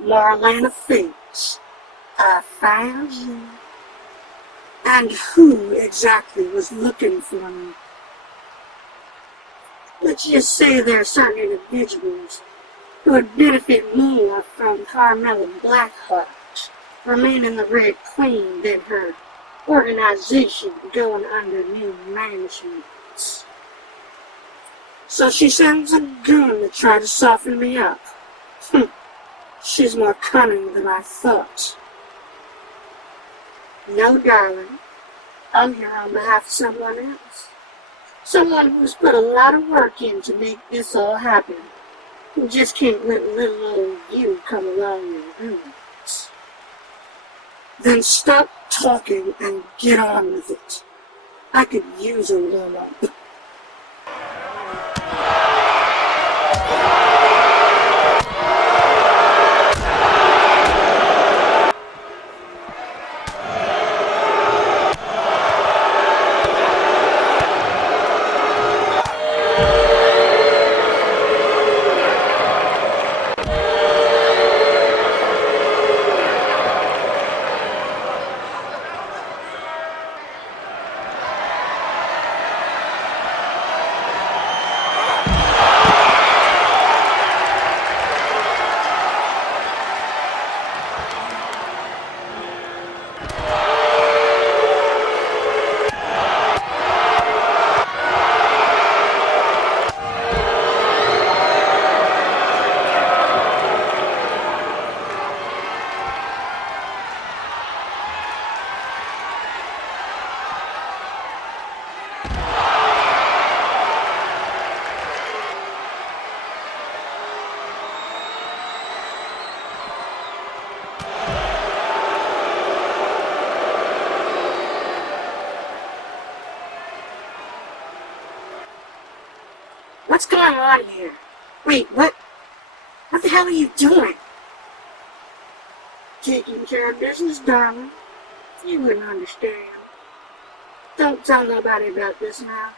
Marlena Fenix, I found you. And who exactly was looking for me? Let's just say there are certain individuals who would benefit more from Carmella Blackheart remaining the Red Queen than her organization going under new management. So she sends a goon to try to soften me up. She's more cunning than I thought. No, darling. I'm here on behalf of someone else. Someone who's put a lot of work in to make this all happen. Who just can't let little old you come along and ruin it. Then stop talking and get on with it. I could use a warm up. What's going on here? Wait, what? What the hell are you doing? Taking care of business, darling. You wouldn't understand. Don't tell nobody about this now.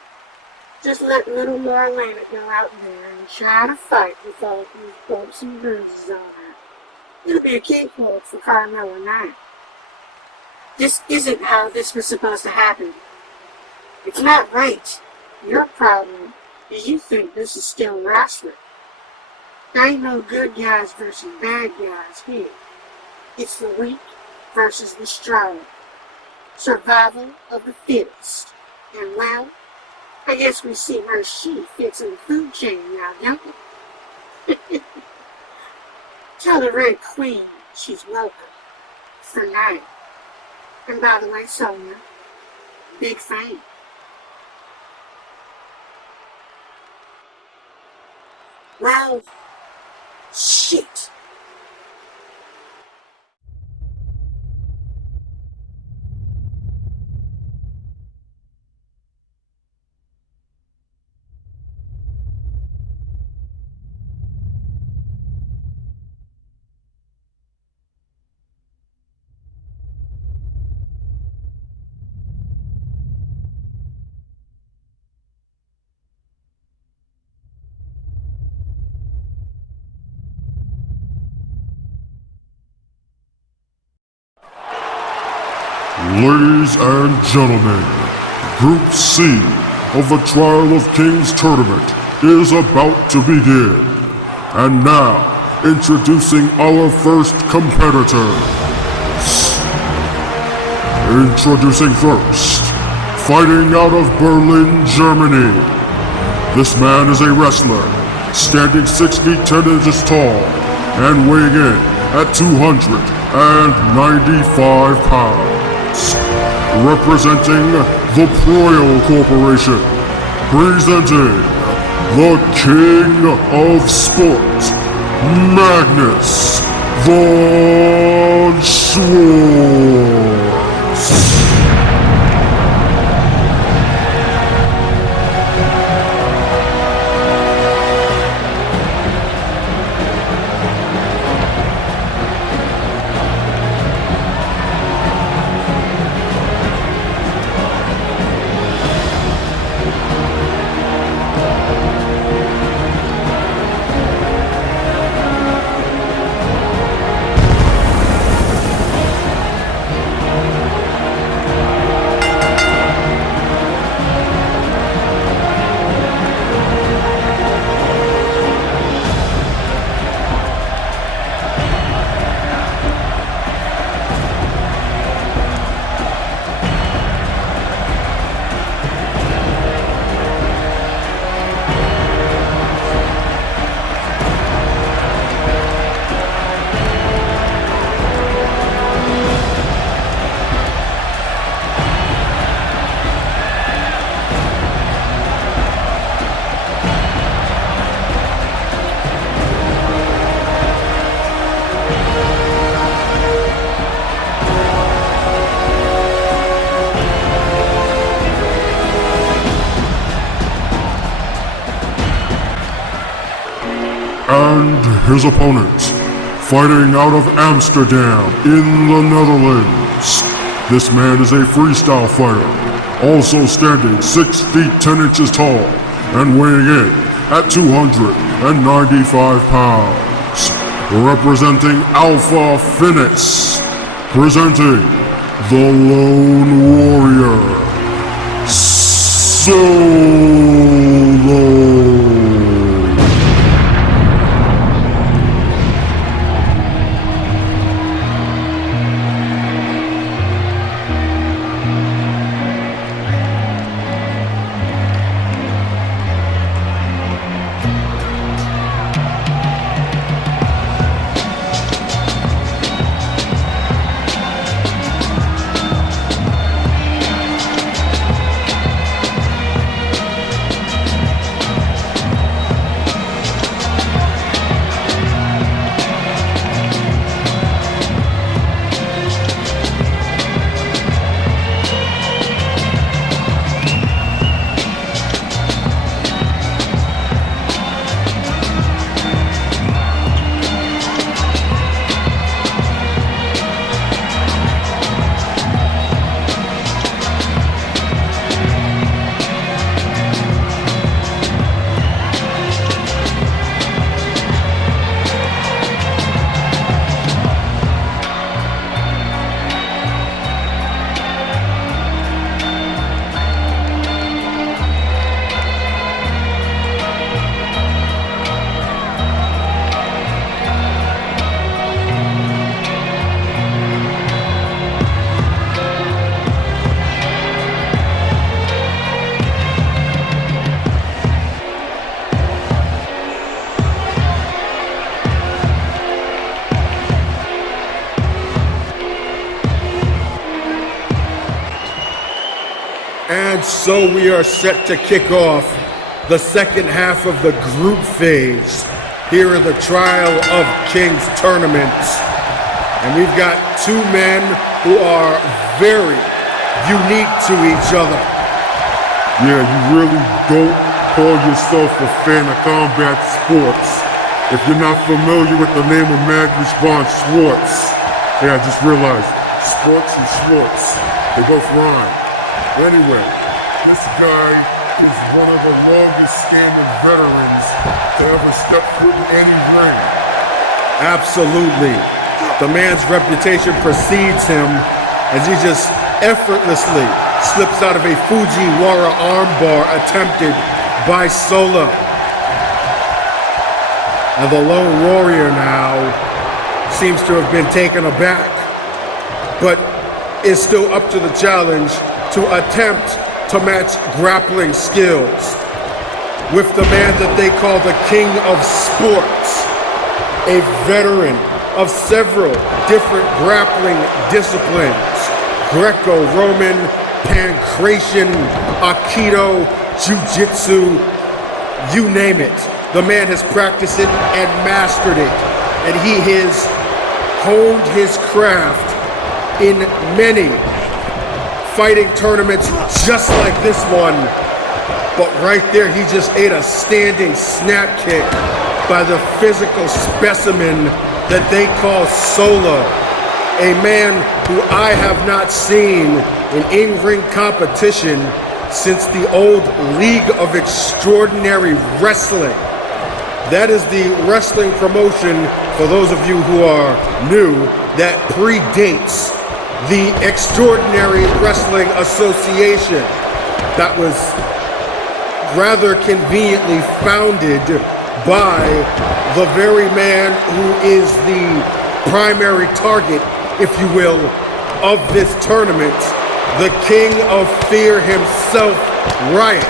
Just let little Marlena go out there and try to fight with all these bumps and bruises on her. It'll be a cakewalk for Carmella now. This isn't how this was supposed to happen. It's not right. Your problem is you think this is still wrestling. There ain't no good guys versus bad guys here. It's the weak versus the strong. Survival of the fittest. And well, I guess we see where she fits in the food chain now, don't we? Tell the Red Queen she's welcome. For now. And by the way, Sonya, big fan. Well, shit. Ladies and gentlemen, Group C of the Trial of Kings tournament is about to begin. And now, introducing our first competitors. Introducing first, fighting out of Berlin, Germany. This man is a wrestler, standing 6 feet 10 inches tall, and weighing in at 295 pounds. Representing the Proyal Corporation, presenting the King of Sport, Magnus von Schwartz. And his opponent, fighting out of Amsterdam in the Netherlands. This man is a freestyle fighter, also standing 6 feet 10 inches tall and weighing in at 295 pounds. Representing Alpha Fenix, presenting the Lone Warrior, Solo. And so we are set to kick off the second half of the group phase here in the Trial of Kings tournament. And we've got two men who are very unique to each other. Yeah, you really don't call yourself a fan of combat sports if you're not familiar with the name of Magnus von Schwartz. Yeah, I just realized, sports and Schwartz, they both rhyme. Anyway, this guy is one of the longest standing veterans to ever step foot in any ring. Absolutely. The man's reputation precedes him as he just effortlessly slips out of a Fujiwara armbar attempted by Solo. And the Lone Warrior now seems to have been taken aback, but is still up to the challenge to attempt to match grappling skills with the man that they call the King of Sports, a veteran of several different grappling disciplines: Greco-Roman, Pancratian, Aikido, Jiu-Jitsu, you name it. The man has practiced it and mastered it, and he has honed his craft in many fighting tournaments just like this one. But right there, he just ate a standing snap kick by the physical specimen that they call Solo, a man who I have not seen in in-ring competition since the old League of Extraordinary Wrestling. That is the wrestling promotion, for those of you who are new, that predates the Extraordinary Wrestling Association that was rather conveniently founded by the very man who is the primary target, if you will, of this tournament, the King of Fear himself, Riot.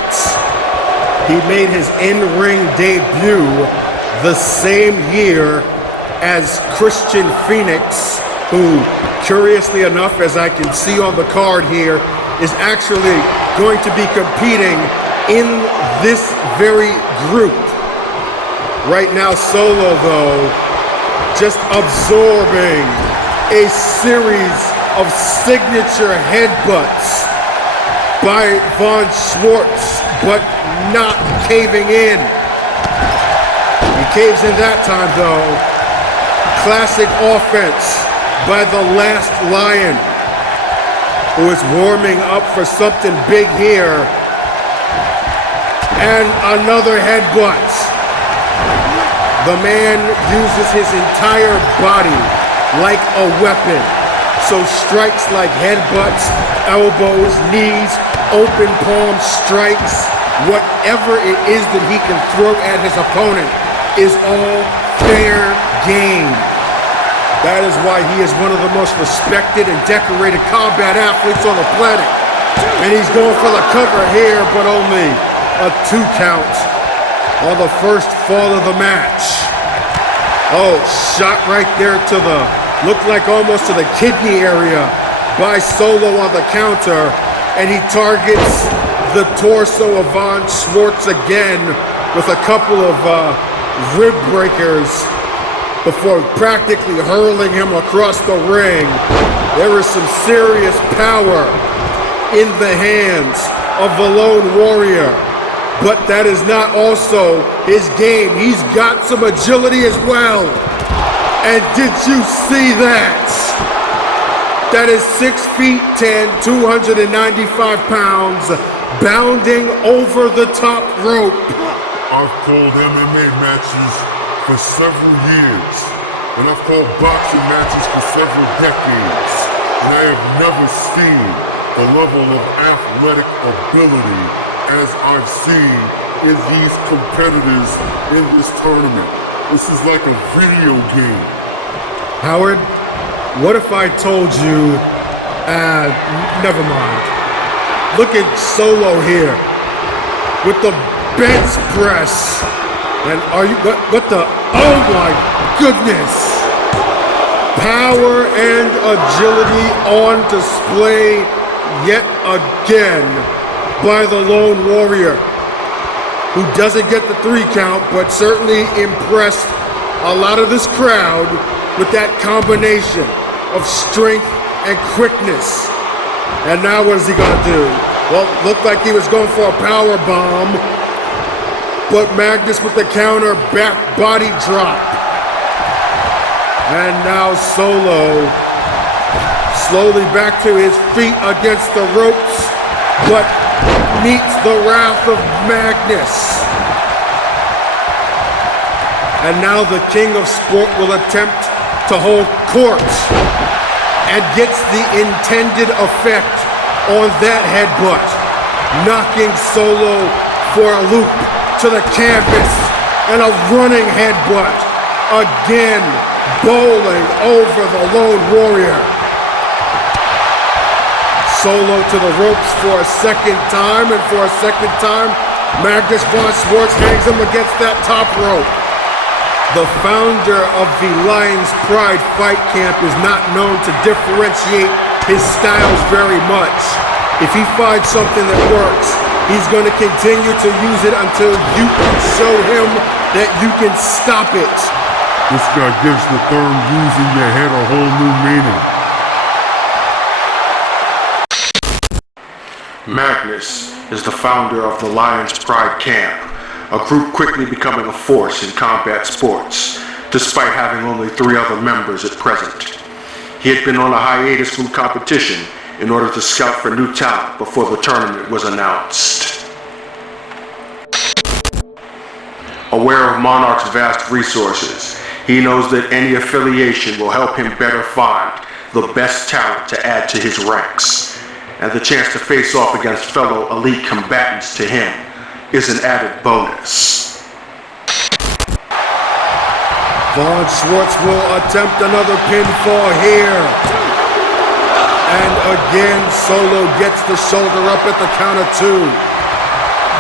He made his in-ring debut the same year as Christian Fenix, who, curiously enough, as I can see on the card here, is actually going to be competing in this very group. Right now, Solo, though, just absorbing a series of signature headbutts by Von Schwartz, but not caving in. He caves in that time, though. Classic offense by the last Lion, who is warming up for something big here. And another headbutt. The man uses his entire body like a weapon. So strikes like headbutts, elbows, knees, open palm strikes, whatever it is that he can throw at his opponent is all fair game. That is why he is one of the most respected and decorated combat athletes on the planet. And he's going for the cover here, but only a 2 count on the first fall of the match. Oh, shot right there to the, looked like almost to the kidney area by Solo on the counter. And he targets the torso of Von Schwartz again with a couple of rib breakers before practically hurling him across the ring. There is some serious power in the hands of the Lone Warrior, but that is not also his game. He's got some agility as well. And did you see that? That is 6 feet 10, 295 pounds, bounding over the top rope. I've called MMA matches for several years, and I've called boxing matches for several decades, and I have never seen the level of athletic ability as I've seen in these competitors in this tournament. This is like a video game. Howard, what if I told you, never mind. Look at Solo here with the bench press. And are you, what the, oh my goodness. Power and agility on display yet again by the Lone Warrior, who doesn't get the 3 count, but certainly impressed a lot of this crowd with that combination of strength and quickness. And now what is he gonna do? Well, looked like he was going for a power bomb, but Magnus with the counter back body drop. And now Solo slowly back to his feet against the ropes, but meets the wrath of Magnus. And now the King of Sport will attempt to hold court and gets the intended effect on that headbutt, knocking Solo for a loop to the canvas and a running headbutt, again bowling over the Lone Warrior. Solo to the ropes for a second time, and for a second time, Magnus von Schwartz hangs him against that top rope. The founder of the Lion's Pride Fight Camp is not known to differentiate his styles very much. If he finds something that works, he's going to continue to use it until you can show him that you can stop it. This guy gives the term using your head a whole new meaning. Magnus is the founder of the Lion's Pride Camp, a group quickly becoming a force in combat sports, despite having only 3 other members at present. He had been on a hiatus from competition in order to scout for new talent before the tournament was announced. Aware of Monarch's vast resources, he knows that any affiliation will help him better find the best talent to add to his ranks. And the chance to face off against fellow elite combatants to him is an added bonus. Von Schwartz will attempt another pinfall here. And again, Solo gets the shoulder up at the count of 2.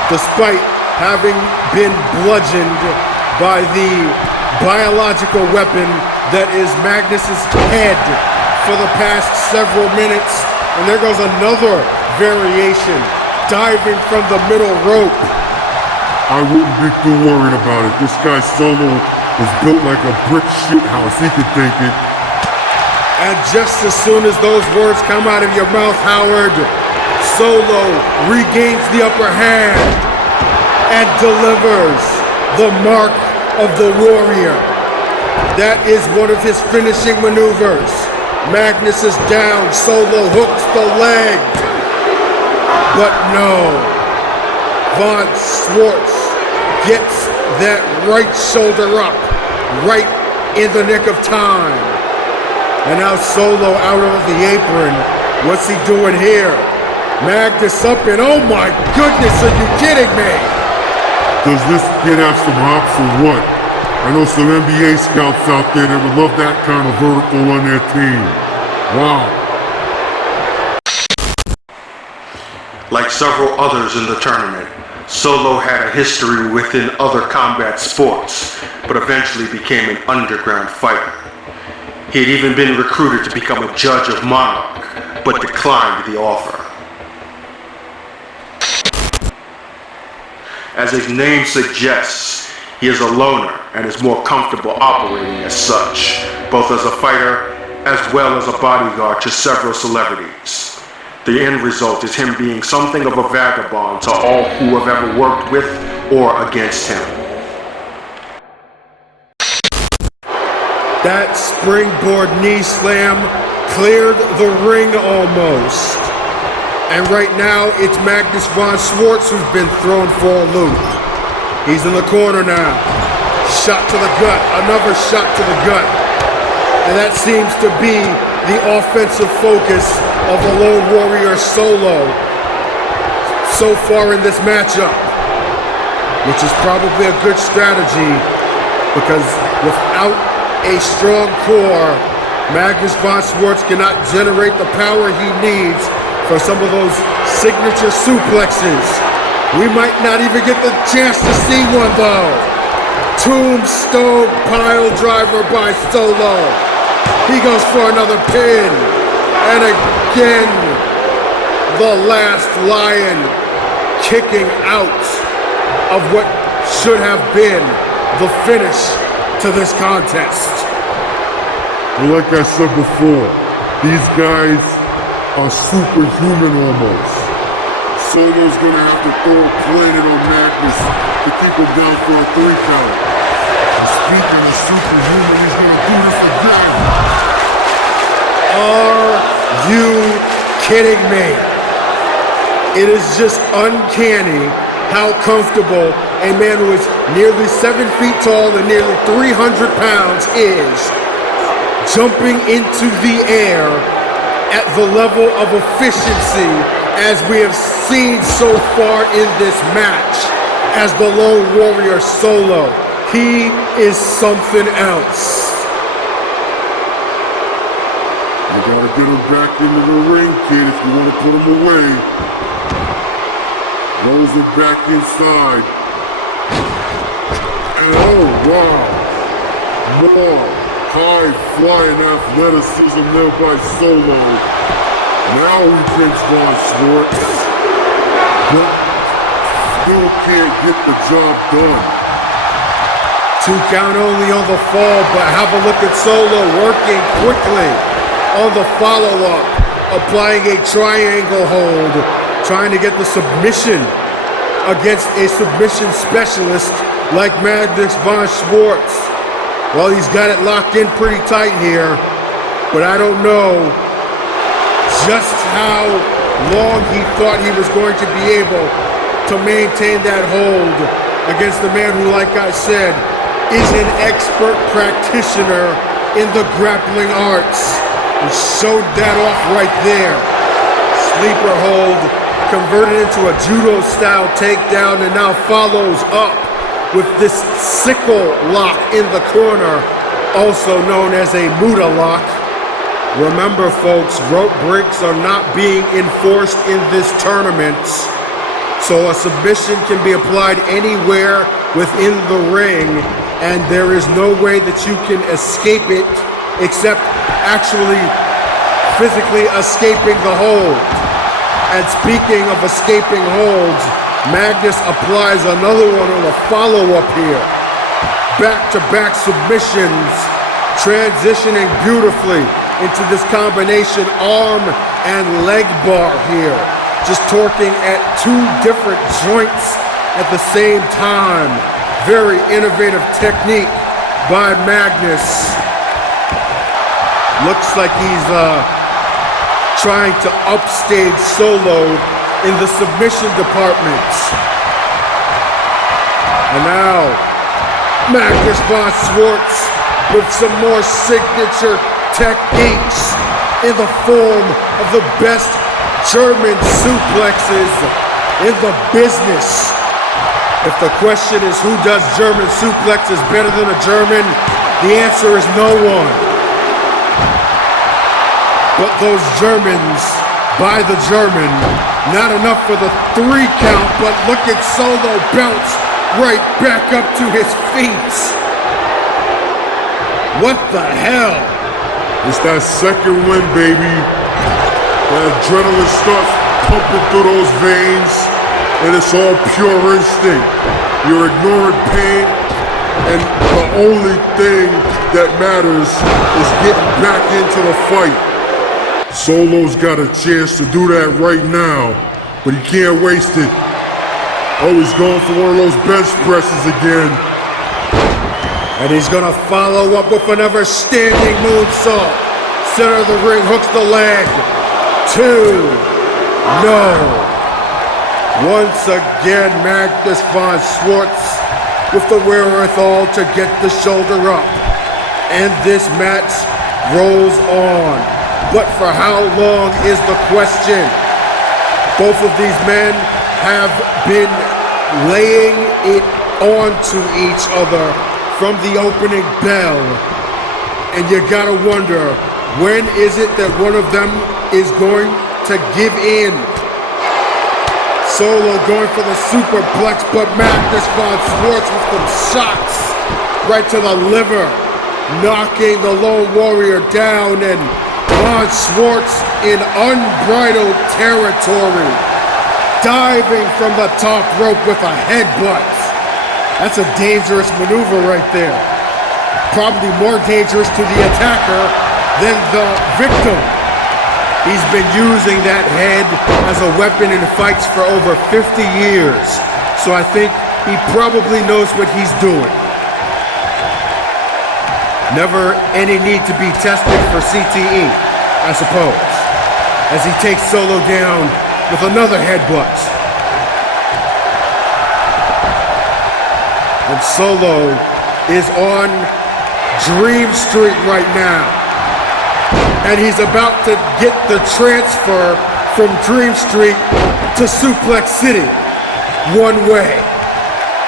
Despite having been bludgeoned by the biological weapon that is Magnus's head for the past several minutes. And there goes another variation, diving from the middle rope. I wouldn't be too worried about it. This guy Solo is built like a brick shithouse. He could take it. And just as soon as those words come out of your mouth, Howard, Solo regains the upper hand and delivers the mark of the Warrior. That is one of his finishing maneuvers. Magnus is down, Solo hooks the leg. But no, Von Schwartz gets that right shoulder up, right in the nick of time. And now Solo out of the apron. What's he doing here? Magnus up and oh my goodness, are you kidding me? Does this kid have some hops or what? I know some NBA scouts out there that would love that kind of vertical on their team. Wow. Like several others in the tournament, Solo had a history within other combat sports, but eventually became an underground fighter. He had even been recruited to become a judge of Monarch, but declined the offer. As his name suggests, he is a loner and is more comfortable operating as such, both as a fighter as well as a bodyguard to several celebrities. The end result is him being something of a vagabond to all who have ever worked with or against him. That springboard knee slam cleared the ring almost. And right now, it's Magnus von Schwartz who's been thrown for a loop. He's in the corner now. Shot to the gut, another shot to the gut. And that seems to be the offensive focus of the Lone Warrior Solo so far in this matchup, which is probably a good strategy because without a strong core, Magnus von Schwartz cannot generate the power he needs for some of those signature suplexes. We might not even get the chance to see one though. Tombstone pile driver by Solo. He goes for another pin. And again, the last lion kicking out of what should have been the finish to this contest. Well, like I said before, these guys are superhuman almost. Solo's gonna have to throw a planet on Magnus to keep him down for a 3 count. And speaking of superhuman, he's gonna do this again. Are you kidding me? It is just uncanny how comfortable a man who is nearly 7 feet tall and nearly 300 pounds is jumping into the air at the level of efficiency as we have seen so far in this match as the Lone Warrior Solo. He is something else. You gotta get him back into the ring, kid, if you wanna put him away. Rolls him back inside. And oh wow, more high-flying athleticism there by Solo. Now he thinks Von Schwartz, but still can't get the job done. 2 count only on the fall, but have a look at Solo working quickly on the follow-up, applying a triangle hold, trying to get the submission against a submission specialist like Magnus von Schwartz. Well, he's got it locked in pretty tight here, but I don't know just how long he thought he was going to be able to maintain that hold against the man who, like I said, is an expert practitioner in the grappling arts. He showed that off right there. Sleeper hold converted into a judo-style takedown and now follows up with this sickle lock in the corner, also known as a Muda lock. Remember, folks, rope breaks are not being enforced in this tournament, so a submission can be applied anywhere within the ring, and there is no way that you can escape it except actually physically escaping the hold. And speaking of escaping holds, Magnus applies another one on a follow-up here. Back-to-back submissions, transitioning beautifully into this combination arm and leg bar here. Just torquing at 2 different joints at the same time. Very innovative technique by Magnus. Looks like he's trying to upstage Solo in the submission department. And now, Magnus von Schwartz with some more signature techniques in the form of the best German suplexes in the business. If the question is who does German suplexes better than a German, the answer is no one. But those Germans, by the German, not enough for the 3 count, but look at Solo bounce right back up to his feet. What the hell? It's that second win, baby. The adrenaline starts pumping through those veins, and it's all pure instinct. You're ignoring pain, and the only thing that matters is getting back into the fight. Solo's got a chance to do that right now, but he can't waste it. Oh, he's going for one of those bench presses again. And he's gonna follow up with another standing moonsault. Center of the ring, hooks the leg. 2. No. Once again, Magnus von Schwartz with the wherewithal to get the shoulder up. And this match rolls on. But for how long is the question? Both of these men have been laying it onto each other from the opening bell. And you gotta wonder, when is it that one of them is going to give in? Solo going for the superplex, but Magnus von Schwartz with some shots right to the liver, knocking the Lone Warrior down, and Von Schwartz in unbridled territory, diving from the top rope with a headbutt. That's a dangerous maneuver right there. Probably more dangerous to the attacker than the victim. He's been using that head as a weapon in fights for over 50 years. So I think he probably knows what he's doing. Never any need to be tested for CTE, I suppose, as he takes Solo down with another headbutt. And Solo is on Dream Street right now. And he's about to get the transfer from Dream Street to Suplex City. One way.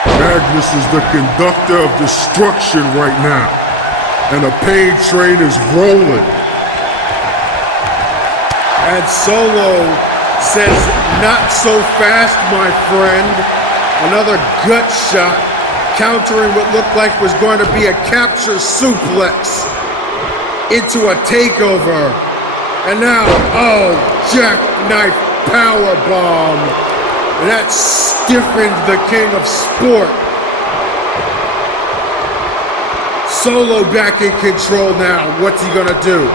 Magnus is the conductor of destruction right now, and the pain train is rolling. And Solo says, "Not so fast, my friend." Another gut shot, countering what looked like was going to be a capture suplex into a takeover. And now, oh, jackknife powerbomb. And that stiffened the king of sport. Solo back in control now. What's he gonna do?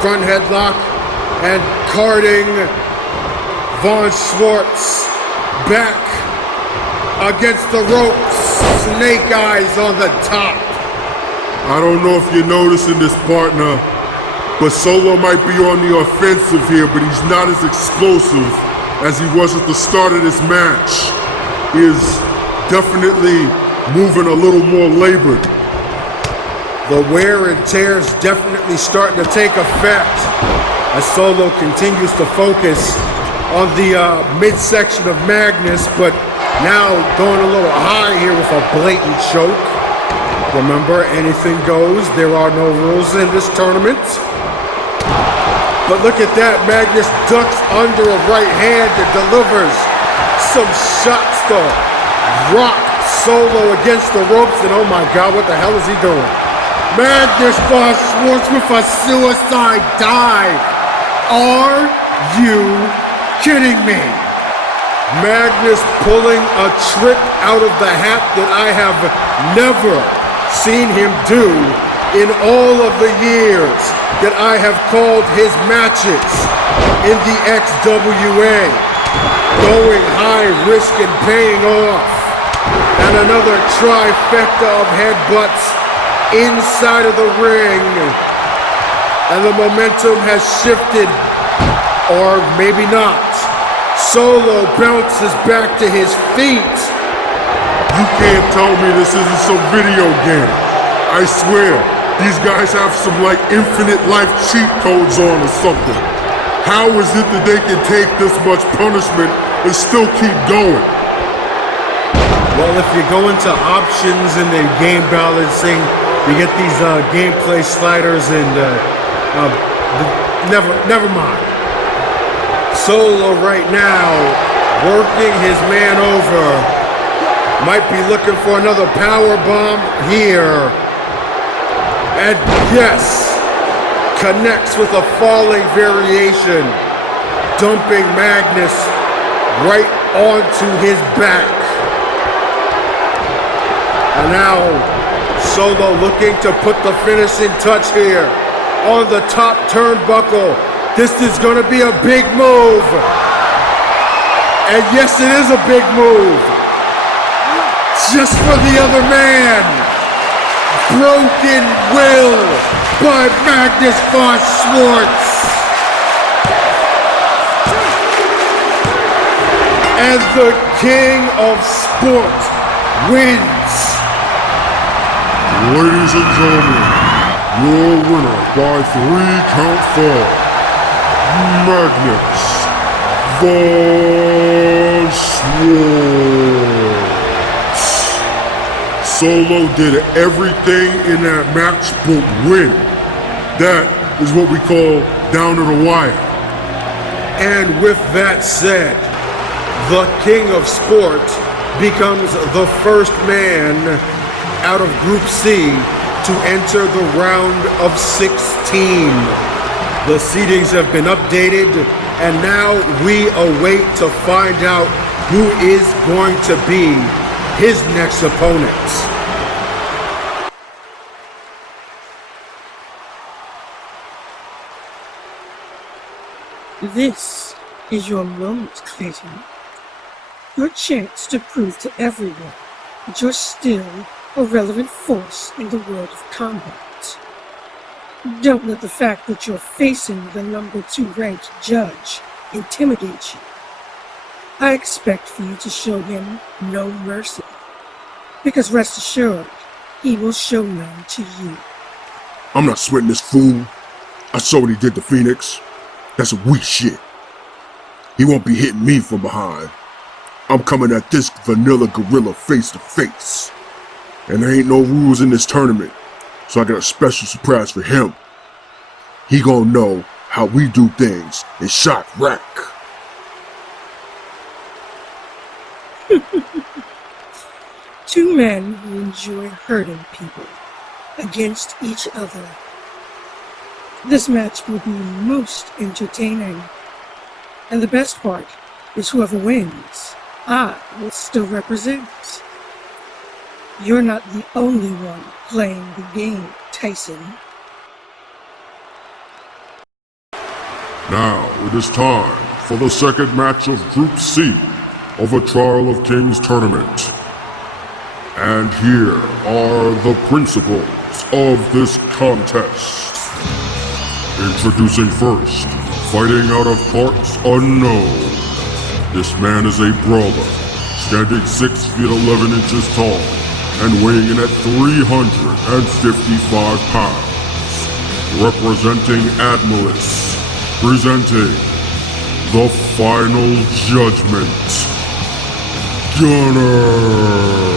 Front headlock and carting Von Schwartz back against the ropes. Snake eyes on the top. I don't know if you're noticing this, partner, but Solo might be on the offensive here, but he's not as explosive as he was at the start of this match. He is definitely moving a little more labored. The wear and tear is definitely starting to take effect as Solo continues to focus on the midsection of Magnus, but now going a little high here with a blatant choke. Remember, anything goes. There are no rules in this tournament. But look at that. Magnus ducks under a right hand and delivers some shots to rock Solo against the ropes. And oh my God, what the hell is he doing? Magnus von Schwartz with a suicide dive. Are you kidding me? Magnus pulling a trick out of the hat that I have never seen him do in all of the years that I have called his matches in the XWA. Going high risk and paying off. And another trifecta of headbutts inside of the ring. And the momentum has shifted, or maybe not. Solo bounces back to his feet. You can't tell me this isn't some video game. I swear, these guys have some like infinite life cheat codes on or something. How is it that they can take this much punishment and still keep going? Well, if you go into options and then game balancing, you get these gameplay sliders and never mind. Solo right now, working his man over. Might be looking for another power bomb here. And yes, connects with a falling variation, dumping Magnus right onto his back. And now, Solo looking to put the finishing touch here on the top turnbuckle. This is gonna be a big move. And yes, it is a big move. Just for the other man. Broken will by Magnus von Schwartz. And the King of Sport wins. Ladies and gentlemen, your winner by 3-count, Magnus von Schwartz. Solo did everything in that match but win. That is what we call down to the wire. And with that said, the King of Sport becomes the first man out of Group C to enter the round of 16. The seedings have been updated, and now we await to find out who is going to be his next opponent. This is your moment, Clayton. Your chance to prove to everyone that you're still a relevant force in the world of combat. Don't let the fact that you're facing the number 2 ranked judge intimidate you. I expect for you to show him no mercy, because rest assured, he will show none to you. I'm not sweating this fool. I saw what he did to Fenix. That's some weak shit. He won't be hitting me from behind. I'm coming at this vanilla gorilla face to face. And there ain't no rules in this tournament, so I got a special surprise for him. He gonna know how we do things in Shot Rack. Two men who enjoy hurting people against each other. This match will be most entertaining. And the best part is whoever wins, I will still represent. You're not the only one playing the game, Tyson. Now it is time for the second match of Group C of a Trial of Kings tournament. And here are the principles of this contest. Introducing first, fighting out of parts unknown. This man is a brawler, standing 6 feet 11 inches tall and weighing in at 355 pounds. Representing Admiral, presenting the final judgment, Gunnar.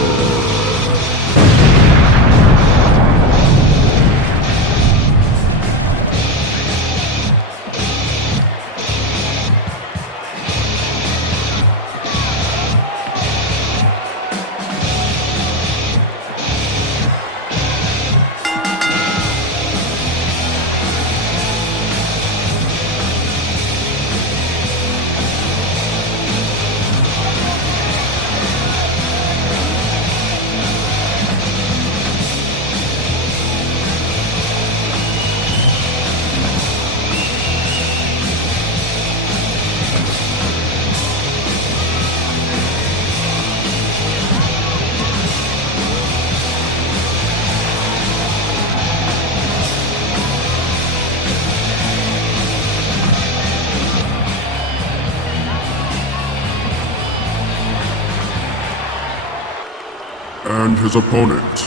and his opponent,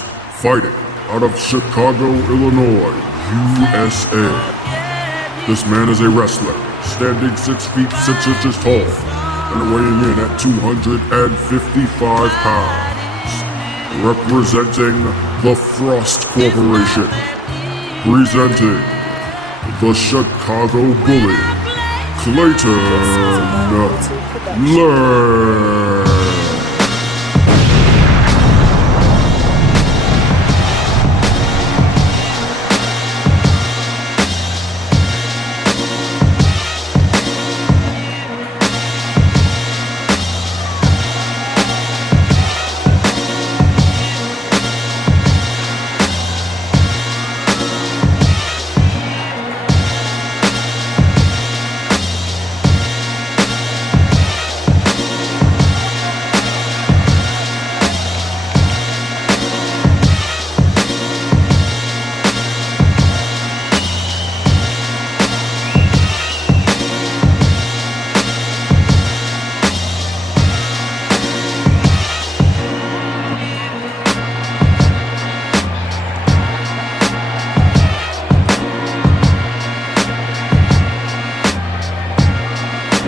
fighting out of Chicago, Illinois, USA. This man is a wrestler, standing 6 feet 6 inches tall, and weighing in at 255 pounds. Representing the Frost Corporation, presenting the Chicago Bully, Clayton Lang.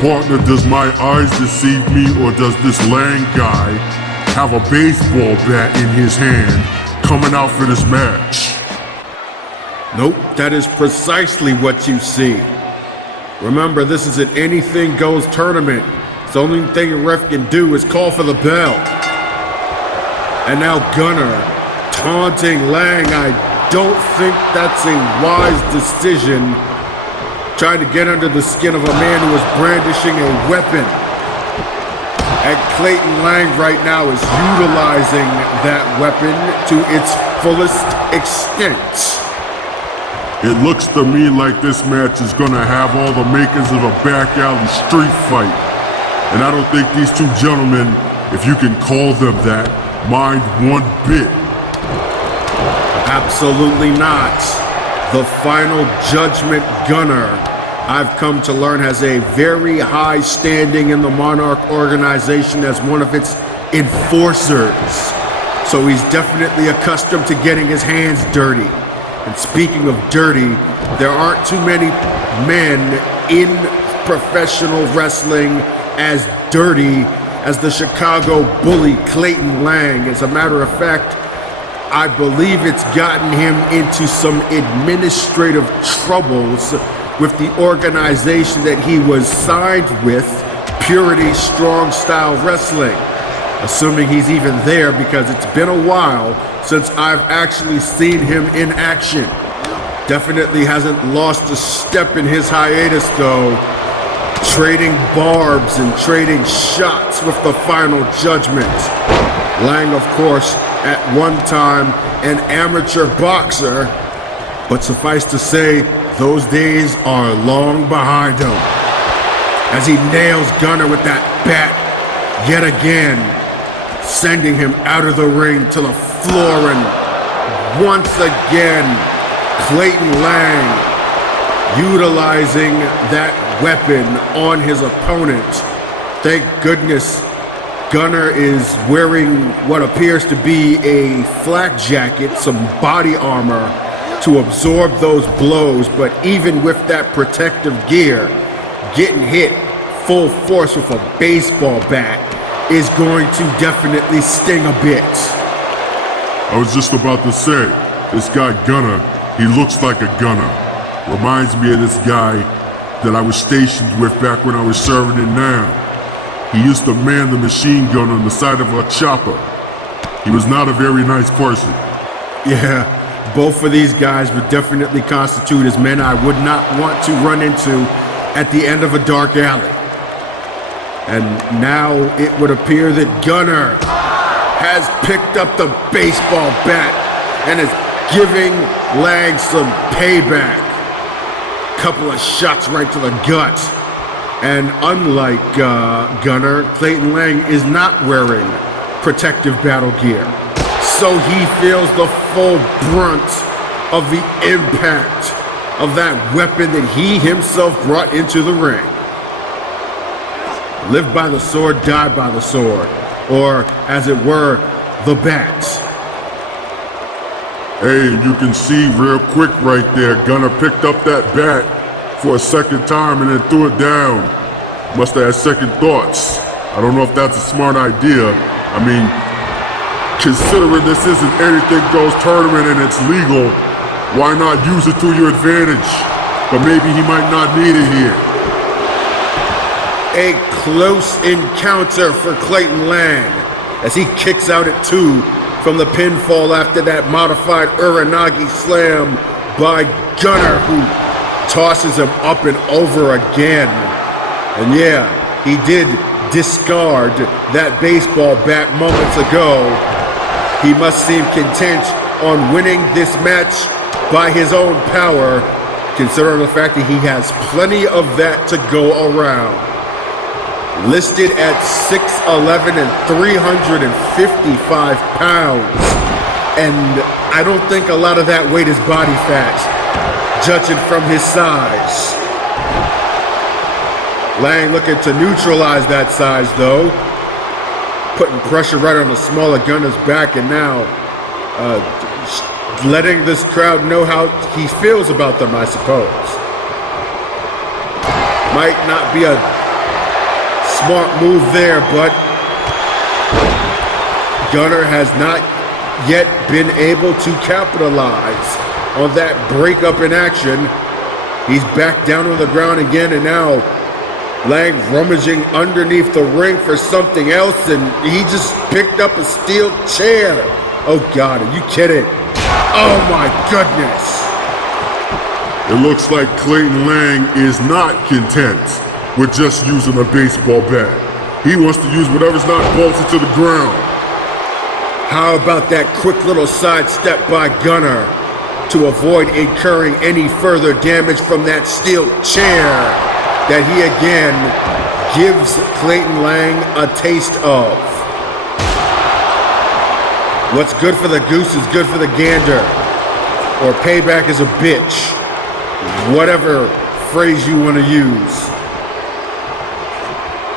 Partner, does my eyes deceive me, or does this Lang guy have a baseball bat in his hand coming out for this match? Nope, that is precisely what you see. Remember, this is an anything goes tournament. The only thing a ref can do is call for the bell. And now Gunnar taunting Lang. I don't think that's a wise decision. Trying to get under the skin of a man who is brandishing a weapon. And Clayton Lang right now is utilizing that weapon to its fullest extent. It looks to me like this match is gonna have all the makings of a back alley street fight. And I don't think these two gentlemen, if you can call them that, mind one bit. Absolutely not. The final judgment, Gunnar, I've come to learn, has a very high standing in the Monarch organization as one of its enforcers. So he's definitely accustomed to getting his hands dirty. And speaking of dirty, there aren't too many men in professional wrestling as dirty as the Chicago Bully Clayton Lang. As a matter of fact, I believe it's gotten him into some administrative troubles with the organization that he was signed with, Purity Strong Style Wrestling. Assuming he's even there, because it's been a while since I've actually seen him in action. Definitely hasn't lost a step in his hiatus though. Trading barbs and trading shots with the final judgment. Lang, of course, at one time an amateur boxer, but suffice to say, those days are long behind him. As he nails Gunnar with that bat yet again, sending him out of the ring to the floor, and once again, Clayton Lang utilizing that weapon on his opponent. Thank goodness Gunnar is wearing what appears to be a flak jacket, some body armor to absorb those blows, but even with that protective gear, getting hit full force with a baseball bat is going to definitely sting a bit. I was just about to say, this guy Gunnar, he looks like a gunner. Reminds me of this guy that I was stationed with back when I was serving in Nam. He used to man the machine gun on the side of a chopper. He was not a very nice person. Yeah, both of these guys would definitely constitute as men I would not want to run into at the end of a dark alley. And now it would appear that Gunnar has picked up the baseball bat and is giving Lang some payback. Couple of shots right to the gut. And unlike Gunnar, Clayton Lang is not wearing protective battle gear. So he feels the full brunt of the impact of that weapon that he himself brought into the ring. Live by the sword, die by the sword. Or, as it were, the bat. Hey, you can see real quick right there, Gunnar picked up that bat for a second time and then threw it down. Must have had second thoughts. I don't know if that's a smart idea. I mean, considering this isn't anything goes tournament and it's legal, why not use it to your advantage? But maybe he might not need it here. A close encounter for Clayton Lang as he kicks out at 2 from the pinfall after that modified Uranagi slam by Gunnar, who tosses him up and over again. And yeah, he did discard that baseball bat moments ago. He must seem content on winning this match by his own power, considering the fact that he has plenty of that to go around. Listed at 6'11" and 355 pounds. And I don't think a lot of that weight is body fat, judging from his size. Lang looking to neutralize that size though. Putting pressure right on the smaller Gunnar's back, and now letting this crowd know how he feels about them, I suppose. Might not be a smart move there, but Gunnar has not yet been able to capitalize on that breakup in action. He's back down on the ground again, and now Lang rummaging underneath the ring for something else, and he just picked up a steel chair. Oh God, are you kidding? Oh my goodness. It looks like Clayton Lang is not content with just using a baseball bat. He wants to use whatever's not bolted to the ground. How about that quick little sidestep by Gunnar to avoid incurring any further damage from that steel chair that he again gives Clayton Lang a taste of. What's good for the goose is good for the gander, or payback is a bitch. Whatever phrase you want to use.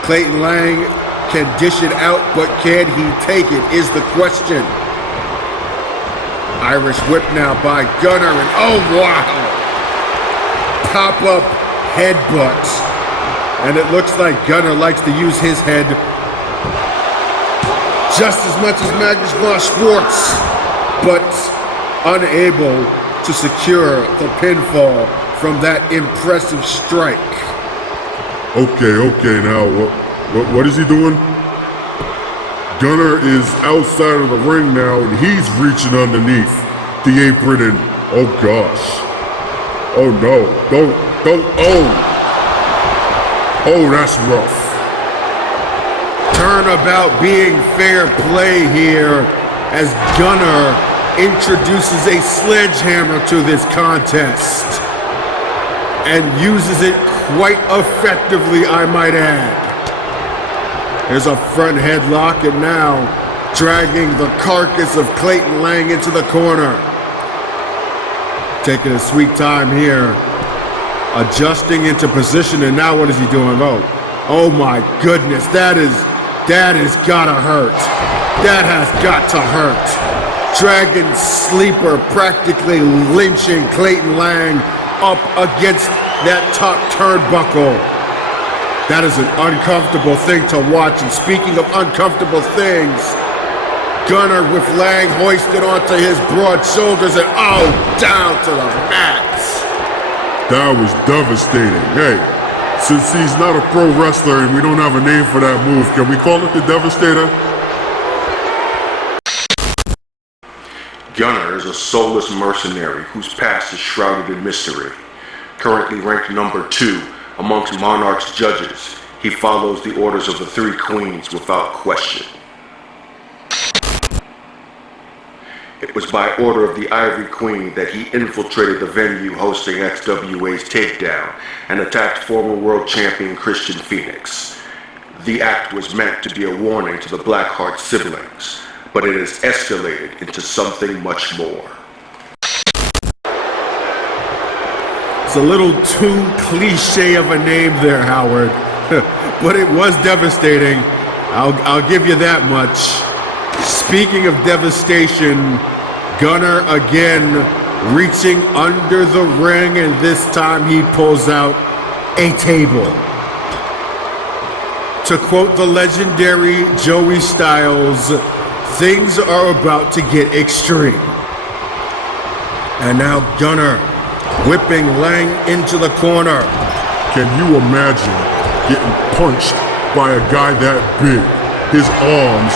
Clayton Lang can dish it out, but can he take it is the question. Irish whip now by Gunnar, and oh wow! Pop-up headbutt. And it looks like Gunnar likes to use his head just as much as Magnus von Schwartz, but unable to secure the pinfall from that impressive strike. Okay, now, what is he doing? Gunnar is outside of the ring now, and he's reaching underneath the apron, and oh gosh. Oh no, don't, oh, that's rough. Turnabout being fair play here as Gunnar introduces a sledgehammer to this contest and uses it quite effectively, I might add. There's a front headlock, and now dragging the carcass of Clayton Lang into the corner. Taking a sweet time here, adjusting into position, and now what is he doing? Oh my goodness, that has gotta hurt. That has got to hurt. Dragon Sleeper practically lynching Clayton Lang up against that top turnbuckle. That is an uncomfortable thing to watch. And speaking of uncomfortable things, Gunnar with Lang hoisted onto his broad shoulders and down to the mat. That was devastating. Hey, since he's not a pro wrestler and we don't have a name for that move, can we call it the Devastator? Gunnar is a soulless mercenary whose past is shrouded in mystery. Currently ranked number 2 amongst Monarch's judges, he follows the orders of the 3 queens without question. It was by order of the Ivory Queen that he infiltrated the venue hosting XWA's takedown and attacked former world champion Christian Fenix. The act was meant to be a warning to the Blackheart siblings, but it has escalated into something much more. It's a little too cliche of a name there, Howard, but it was devastating. I'll give you that much. Speaking of devastation, Gunnar again reaching under the ring, and this time he pulls out a table. To quote the legendary Joey Styles, things are about to get extreme. And now Gunnar whipping Lang into the corner. Can you imagine getting punched by a guy that big? His arms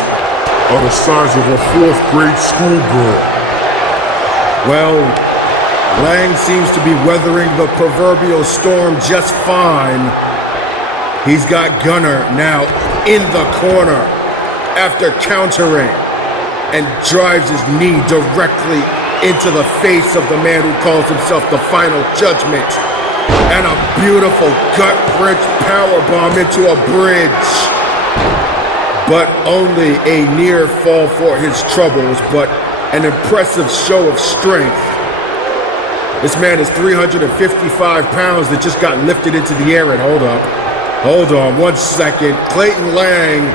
are the size of a 4th grade schoolgirl. Well, Lang seems to be weathering the proverbial storm just fine. He's got Gunnar now in the corner after countering, and drives his knee directly into the face of the man who calls himself the Final Judgment, and a beautiful gut-wrench powerbomb into a bridge. But only a near fall for his troubles, but an impressive show of strength. This man is 355 pounds that just got lifted into the air. And hold on 1 second. Clayton Lang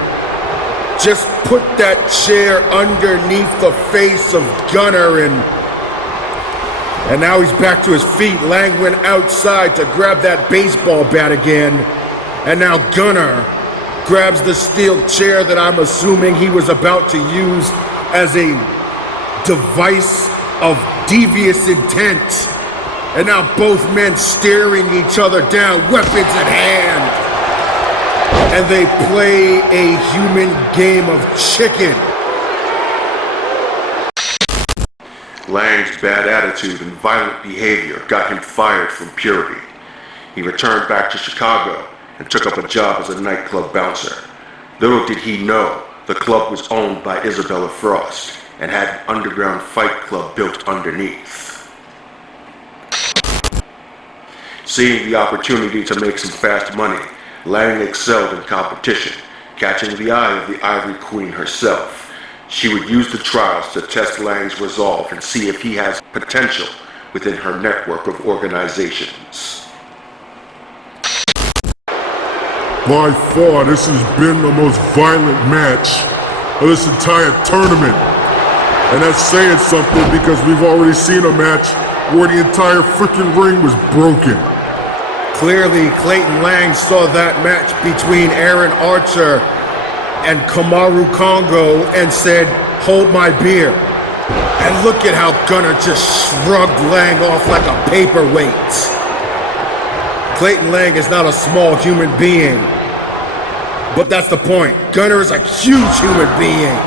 just put that chair underneath the face of Gunnar, and now he's back to his feet. Lang went outside to grab that baseball bat again, and now Gunnar grabs the steel chair that I'm assuming he was about to use as a device of devious intent. And now both men staring each other down, weapons at hand. And they play a human game of chicken. Lang's bad attitude and violent behavior got him fired from Purity. He returned back to Chicago and took up a job as a nightclub bouncer. Little did he know the club was owned by Isabella Frost and had an underground fight club built underneath. Seeing the opportunity to make some fast money, Lang excelled in competition, catching the eye of the Ivory Queen herself. She would use the trials to test Lang's resolve and see if he has potential within her network of organizations. By far, this has been the most violent match of this entire tournament. And that's saying something because we've already seen a match where the entire freaking ring was broken. Clearly, Clayton Lang saw that match between Aaron Archer and Kamaru Congo and said, "Hold my beer." And look at how Gunnar just shrugged Lang off like a paperweight. Clayton Lang is not a small human being, but that's the point. Gunnar is a huge human being.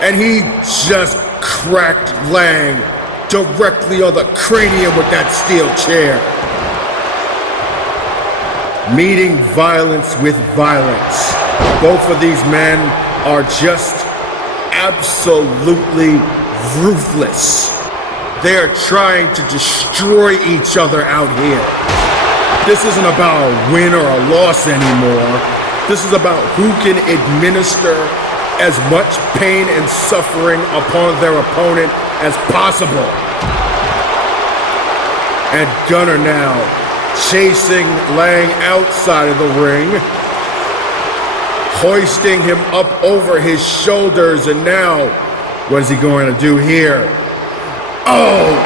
And he just cracked Lang directly on the cranium with that steel chair. Meeting violence with violence. Both of these men are just absolutely ruthless. They are trying to destroy each other out here. This isn't about a win or a loss anymore. This is about who can administer as much pain and suffering upon their opponent as possible. And Gunnar now chasing Lang outside of the ring, hoisting him up over his shoulders, and now, what is he going to do here? Oh!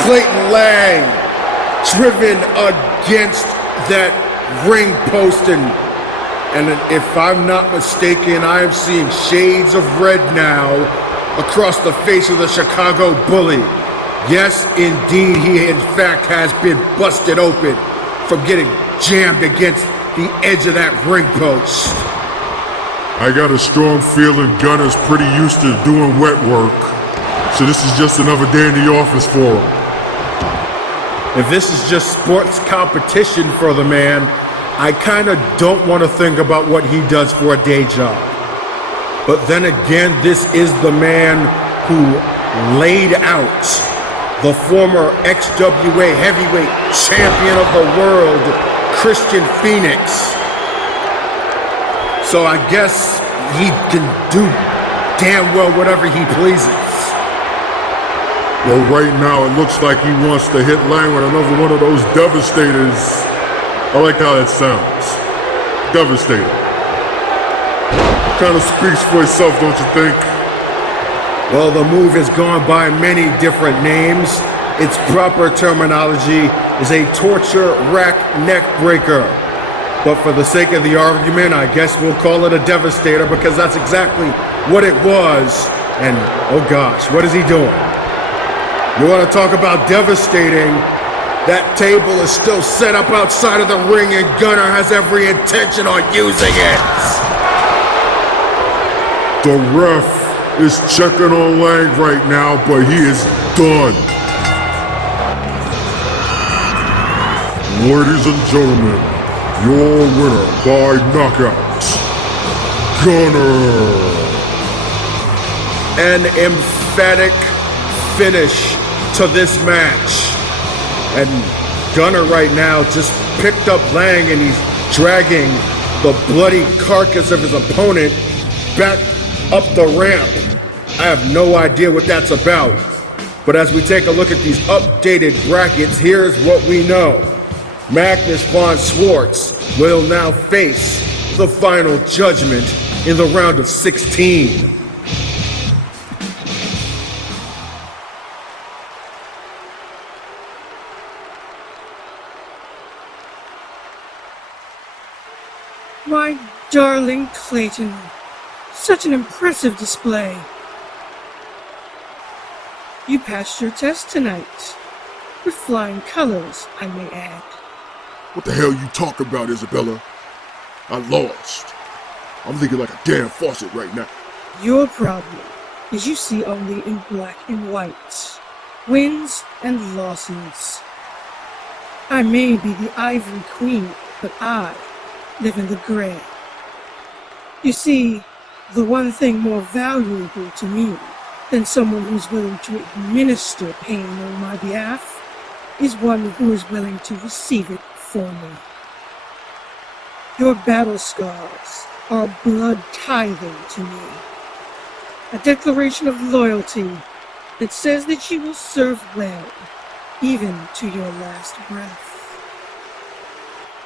Clayton Lang driven against that ring post, and if I'm not mistaken, I am seeing shades of red now across the face of the Chicago Bully. Yes, indeed, he in fact has been busted open from getting jammed against the edge of that ring post. I got a strong feeling Gunnar's pretty used to doing wet work, so this is just another day in the office for him. If this is just sports competition for the man, I kind of don't want to think about what he does for a day job. But then again, this is the man who laid out the former XWA heavyweight champion of the world, Christian Fenix. So I guess he can do damn well whatever he pleases. Well, right now it looks like he wants to hit Lang with another one of those devastators. I like how that sounds. Devastator. Kind of speaks for itself, don't you think? Well, the move has gone by many different names. Its proper terminology is a torture rack neck breaker. But for the sake of the argument, I guess we'll call it a devastator because that's exactly what it was. And oh gosh, what is he doing? You want to talk about devastating? That table is still set up outside of the ring and Gunnar has every intention on using it. The ref is checking on Lang right now, but he is done. Ladies and gentlemen, your winner by knockout, Gunnar. An emphatic finish to this match. And Gunnar right now just picked up Lang and he's dragging the bloody carcass of his opponent back up the ramp. I have no idea what that's about. But as we take a look at these updated brackets, here's what we know. Magnus von Schwartz will now face the final judgment in the round of 16. My darling Clayton, such an impressive display. You passed your test tonight, with flying colors, I may add. What the hell you talking about, Isabella? I lost. I'm thinking like a damn faucet right now. Your problem is you see only in black and white, wins and losses. I may be the Ivory Queen, but I live in the gray. You see, the one thing more valuable to me than someone who's willing to administer pain on my behalf is one who is willing to receive it for me. Your battle scars are blood tithing to me. A declaration of loyalty that says that you will serve well, even to your last breath.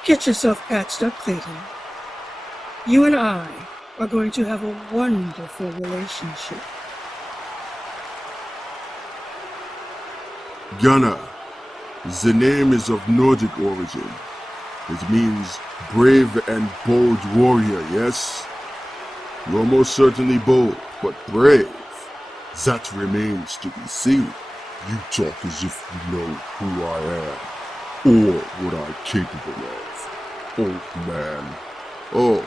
Get yourself patched up, Clayton. You and I are going to have a wonderful relationship. Gunnar. The name is of Nordic origin. It means brave and bold warrior, yes? You're most certainly bold, but brave. That remains to be seen. You talk as if you know who I am, or what I'm capable of. Old man. Oh,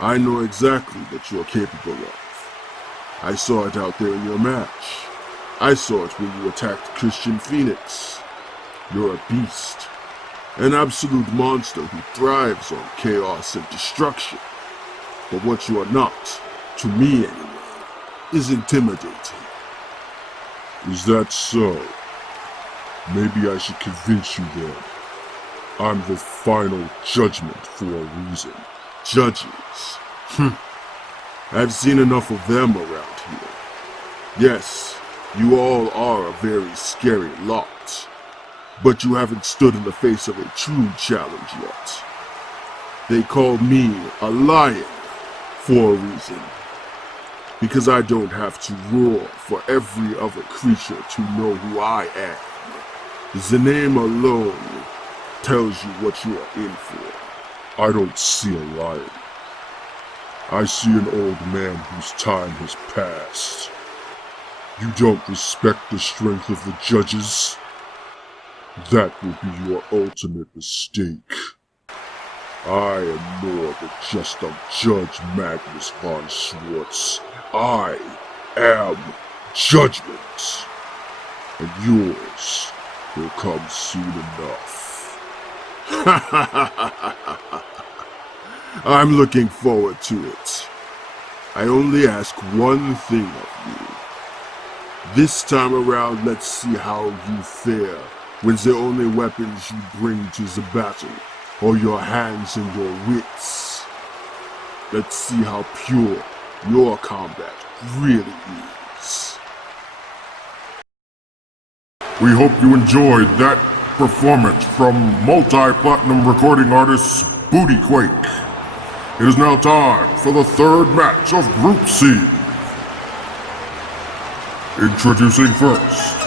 I know exactly what you're capable of. I saw it out there in your match. I saw it when you attacked Christian Fenix. You're a beast. An absolute monster who thrives on chaos and destruction. But what you are not, to me anyway, is intimidating. Is that so? Maybe I should convince you then. I'm the final judgment for a reason. Judges. I've seen enough of them around here. Yes, you all are a very scary lot. But you haven't stood in the face of a true challenge yet. They call me a lion for a reason. Because I don't have to roar for every other creature to know who I am. The name alone tells you what you are in for. I don't see a lion. I see an old man whose time has passed. You don't respect the strength of the judges? That will be your ultimate mistake. I am more than just a Judge Magnus von Schwartz. I am judgment. And yours will come soon enough. I'm looking forward to it. I only ask one thing of you. This time around, let's see how you fare when the only weapons you bring to the battle are your hands and your wits. Let's see how pure your combat really is. We hope you enjoyed that performance from multi-platinum recording artist Booty Quake. It is now time for the third match of Group C. Introducing first,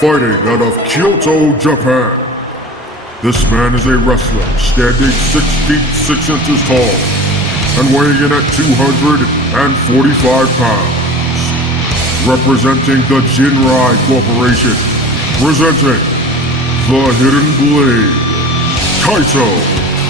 fighting out of Kyoto, Japan. This man is a wrestler standing 6 feet 6 inches tall and weighing in at 245 pounds. Representing the Jinrai Corporation, presenting the Hidden Blade, Katashi.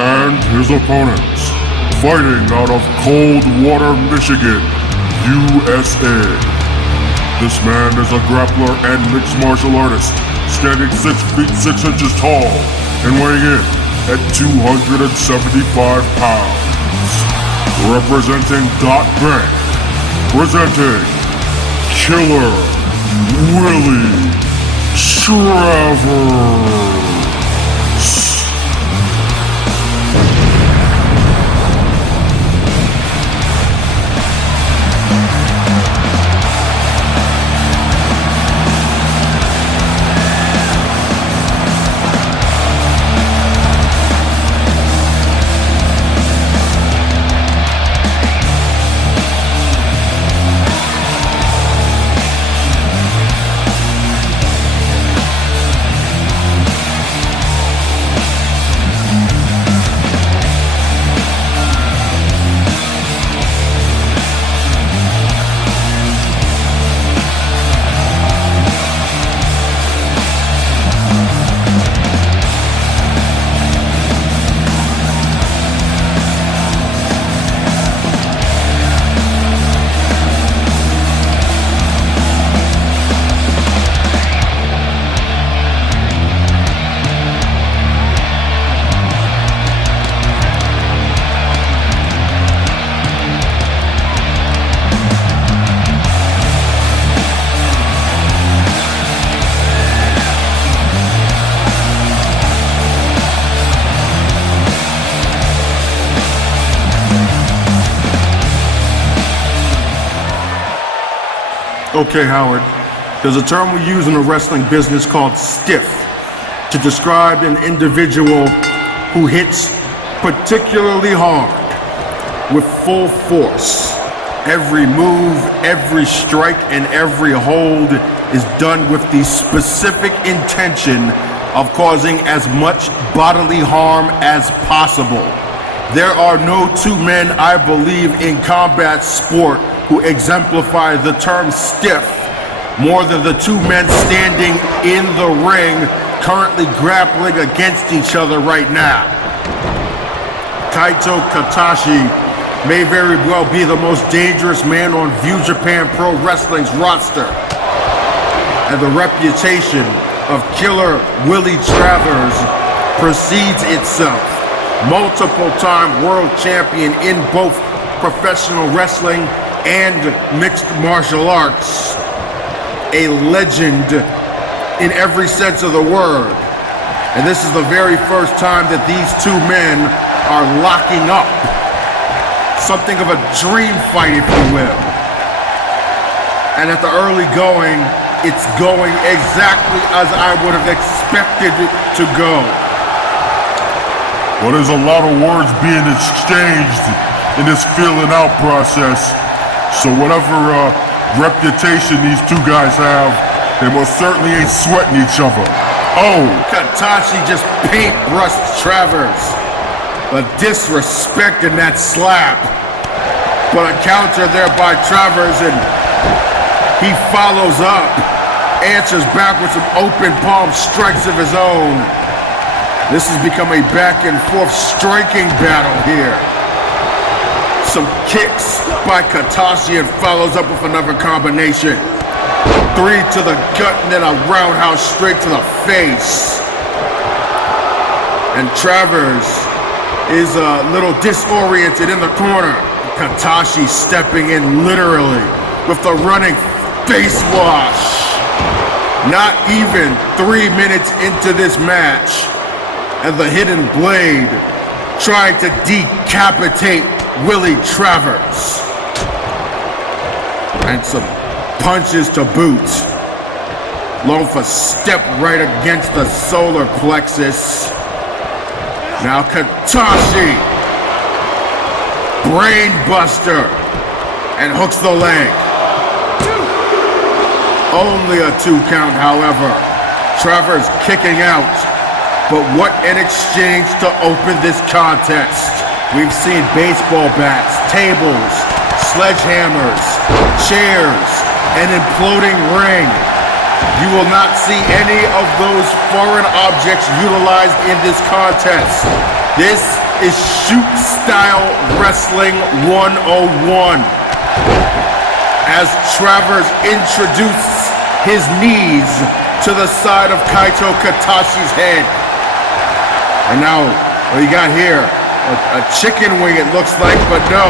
And his opponents, fighting out of Coldwater, Michigan, USA. This man is a grappler and mixed martial artist, standing 6 feet 6 inches tall and weighing in at 275 pounds. Representing Dot Bank, presenting Killer Willie Travers. Okay, Howard, there's a term we use in the wrestling business called stiff to describe an individual who hits particularly hard with full force. Every move, every strike, and every hold is done with the specific intention of causing as much bodily harm as possible. There are no two men, I believe, in combat sport who exemplify the term stiff more than the two men standing in the ring currently grappling against each other right now. Katashi may very well be the most dangerous man on View Japan Pro Wrestling's roster, and the reputation of Killer Willie Travers precedes itself. Multiple-time world champion in both professional wrestling and mixed martial arts. A legend in every sense of the word. And this is the very first time that these two men are locking up. Something of a dream fight, if you will. And at the early going, it's going exactly as I would have expected it to go. Well, there's a lot of words being exchanged in this feeling out process. So whatever reputation these two guys have, they most certainly ain't sweating each other. Oh! Katashi just paintbrushed Travers. A disrespect in that slap. But a counter there by Travers, and he follows up. Answers back with some open palm strikes of his own. This has become a back and forth striking battle here. Some kicks by Katashi and follows up with another combination. 3 to the gut and then a roundhouse straight to the face. And Travers is a little disoriented in the corner. Katashi stepping in literally with the running face wash. Not even 3 minutes into this match, and the hidden blade trying to decapitate Willie Travers. And some punches to boot. Lofa stepped right against the solar plexus. Now Katashi, brain buster, and hooks the leg. Only a 2 count, however. Travers kicking out. But what an exchange to open this contest. We've seen baseball bats, tables, sledgehammers, chairs, an imploding ring. You will not see any of those foreign objects utilized in this contest. This is shoot-style wrestling 101. As Travers introduces his knees to the side of Kaito Katashi's head. And now, what you got here? A chicken wing, it looks like, but no.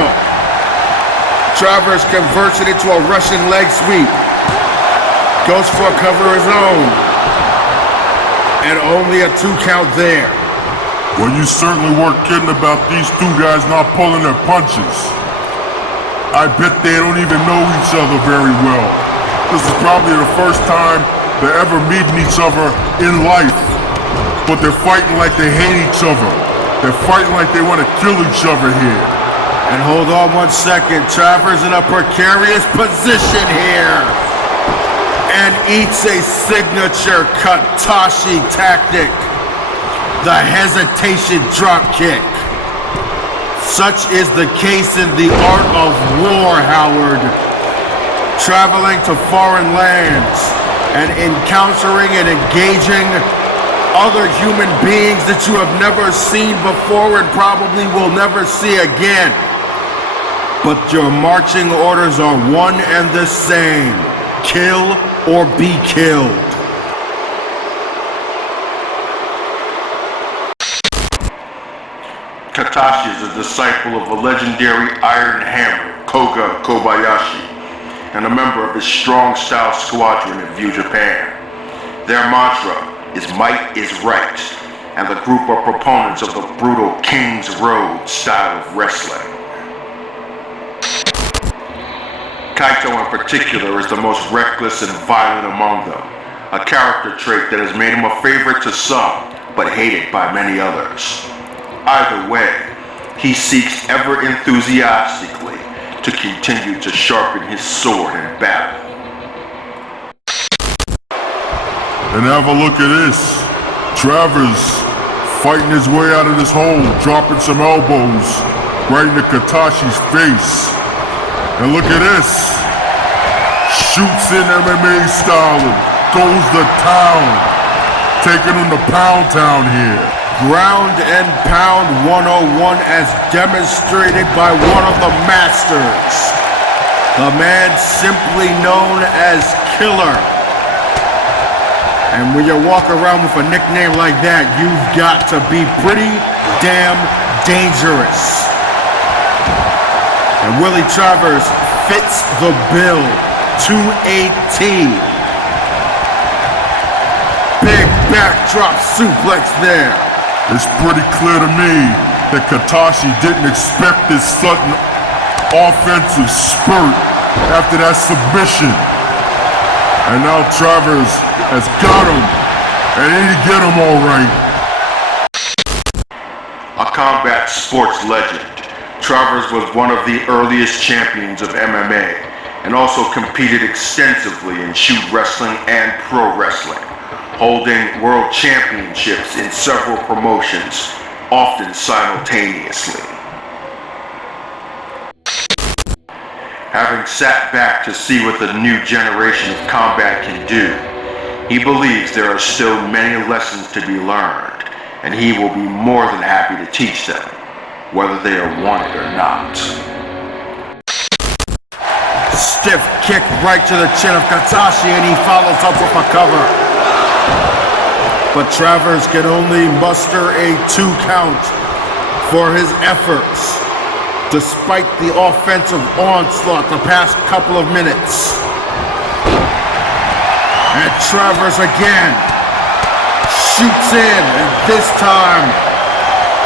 Travers converts it into a Russian leg sweep. Goes for a cover of his own. And only a 2 count there. Well, you certainly weren't kidding about these two guys not pulling their punches. I bet they don't even know each other very well. This is probably the first time they're ever meeting each other in life. But they're fighting like they hate each other. They're fighting like they want to kill each other here. And hold on 1 second. Travers in a precarious position here. And eats a signature Katashi tactic. The hesitation drop kick. Such is the case in the art of war, Howard. Traveling to foreign lands and encountering and engaging other human beings that you have never seen before and probably will never see again. But your marching orders are one and the same. Kill or be killed. Katashi is a disciple of the legendary Iron Hammer, Koga Kobayashi, and a member of his strong style squadron in View Japan. Their mantra is might is right, and the group are proponents of the brutal King's Road style of wrestling. Kaito in particular is the most reckless and violent among them, a character trait that has made him a favorite to some, but hated by many others. Either way, he seeks ever enthusiastically to continue to sharpen his sword in battle. And have a look at this. Travers fighting his way out of this hole, dropping some elbows right into Katashi's face. And look at this. Shoots in MMA style and goes to town. Taking him to Pound Town here. Ground and pound 101 as demonstrated by one of the masters. The man simply known as Killer. And when you walk around with a nickname like that, you've got to be pretty damn dangerous. And Willie Travers fits the bill to a T. Big backdrop suplex there. It's pretty clear to me that Katashi didn't expect this sudden offensive spurt after that submission. And now Travers has got him. And he get him all right. A combat sports legend, Travers was one of the earliest champions of MMA and also competed extensively in shoot wrestling and pro wrestling, holding world championships in several promotions, often simultaneously. Having sat back to see what the new generation of combat can do, he believes there are still many lessons to be learned, and he will be more than happy to teach them, whether they are wanted or not. Stiff kick right to the chin of Katashi, and he follows up with a cover. But Travers can only muster a 2 count for his efforts, despite the offensive onslaught the past couple of minutes. And Travers again shoots in, and this time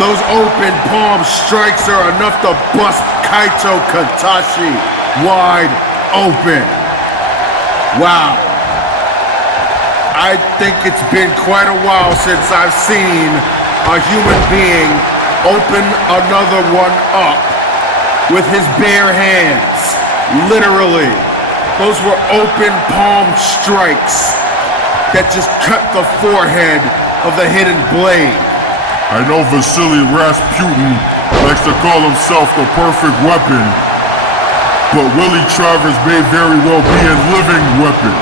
those open palm strikes are enough to bust Katashi wide open. Wow. I think it's been quite a while since I've seen a human being open another one up with his bare hands. Literally. Those were open palm strikes that just cut the forehead of the hidden blade. I know Vasily Rasputin likes to call himself the perfect weapon, but Willie Travers may very well be a living weapon.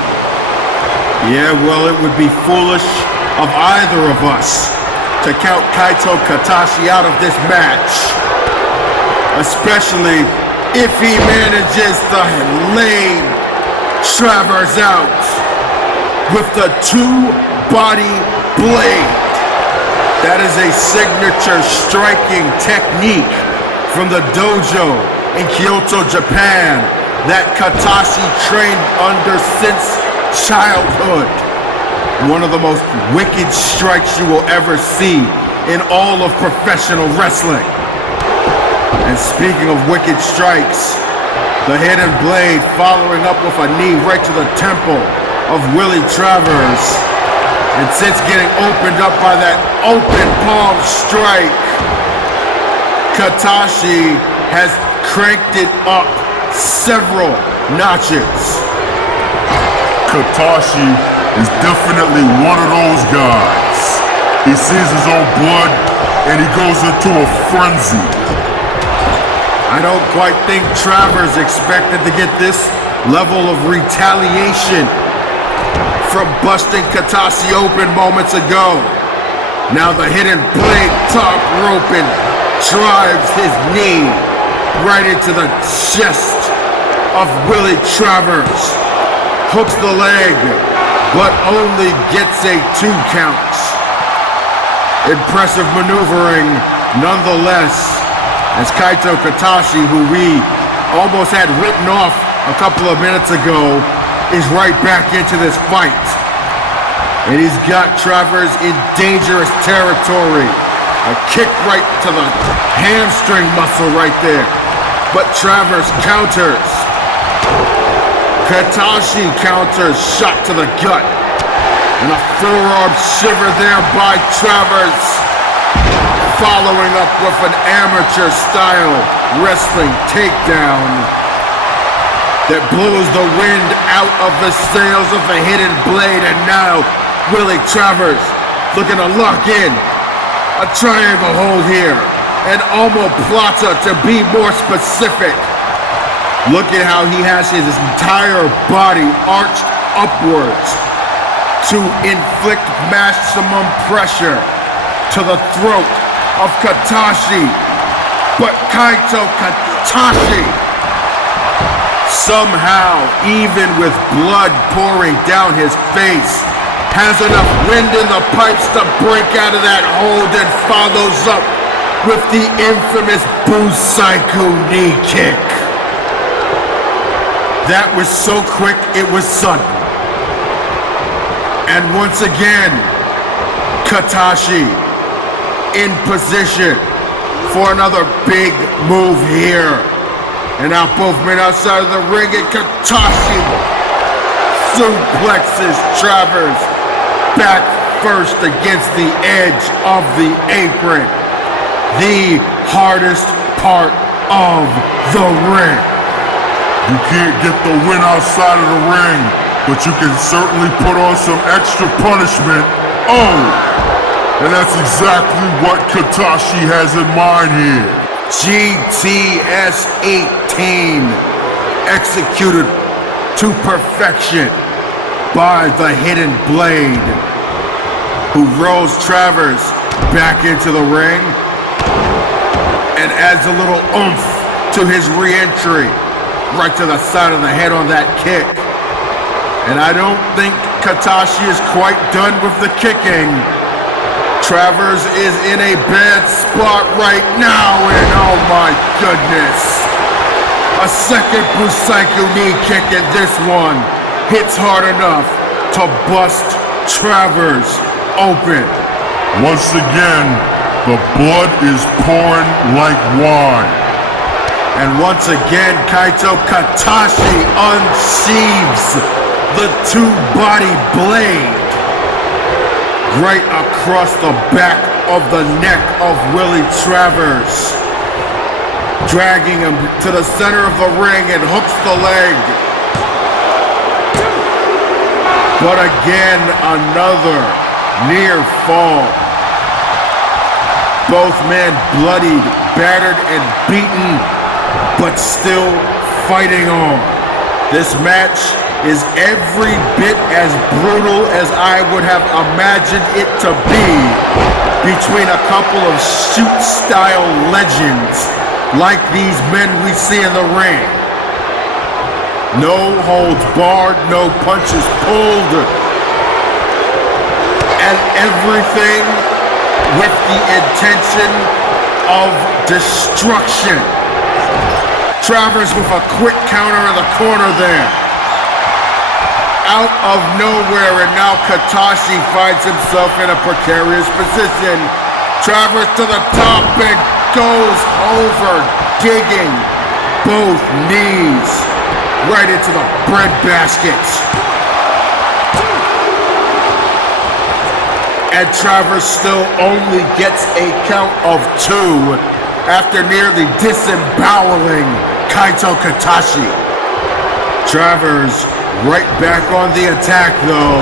Yeah, well, it would be foolish of either of us to count Katashi out of this match, especially if he manages to lay Travers out with the 2-body blade. That is a signature striking technique from the dojo in Kyoto, Japan, that Katashi trained under since childhood. One of the most wicked strikes you will ever see in all of professional wrestling. And speaking of wicked strikes, the hidden blade following up with a knee right to the temple of Willie Travers. And since getting opened up by that open palm strike, Katashi has cranked it up several notches. Katashi is definitely one of those guys. He sees his own blood and he goes into a frenzy. I don't quite think Travers expected to get this level of retaliation from busting Katashi open moments ago. Now the hidden blade top rope and drives his knee right into the chest of Willie Travers. Hooks the leg, but only gets a 2 count. Impressive maneuvering nonetheless, as Katashi, who we almost had written off a couple of minutes ago, is right back into this fight. And he's got Travers in dangerous territory. A kick right to the hamstring muscle right there. But Travers counters. Katashi counters, shot to the gut. And a forearm shiver there by Travers, following up with an amateur-style wrestling takedown that blows the wind out of the sails of the hidden blade. And now Willie Travers looking to lock in a triangle hold here, an omoplata to be more specific. Look at how he has his entire body arched upwards to inflict maximum pressure to the throat of Katashi. But Katashi, somehow, even with blood pouring down his face, has enough wind in the pipes to break out of that hold and follows up with the infamous Busaiku knee kick. That was so quick, it was sudden. And once again, Katashi in position for another big move here. And now both men outside of the ring, and Katashi suplexes Travers back first against the edge of the apron. The hardest part of the ring. You can't get the win outside of the ring, but you can certainly put on some extra punishment. Oh! And that's exactly what Katashi has in mind here. GTS 18 executed to perfection by the Hidden Blade, who rolls Travers back into the ring and adds a little oomph to his re-entry, right to the side of the head on that kick. And I don't think Katashi is quite done with the kicking. Travers is in a bad spot right now, and oh my goodness. A second Busaiku knee kick, and this one hits hard enough to bust Travers open. Once again, the blood is pouring like wine. And once again, Kaito Katashi unsheathes the two-body blade right across the back of the neck of Willie Travers, dragging him to the center of the ring and hooks the leg. But again, another near fall. Both men bloodied, battered, and beaten, but still fighting on. This match is every bit as brutal as I would have imagined it to be between a couple of shoot-style legends like these men we see in the ring. No holds barred, no punches pulled, and everything with the intention of destruction. Travers with a quick counter in the corner there. Out of nowhere, and now Katashi finds himself in a precarious position. Travers to the top and goes over, digging both knees right into the breadbasket. And Travers still only gets a count of 2 after nearly disemboweling Kaito Katashi. Travers right back on the attack though,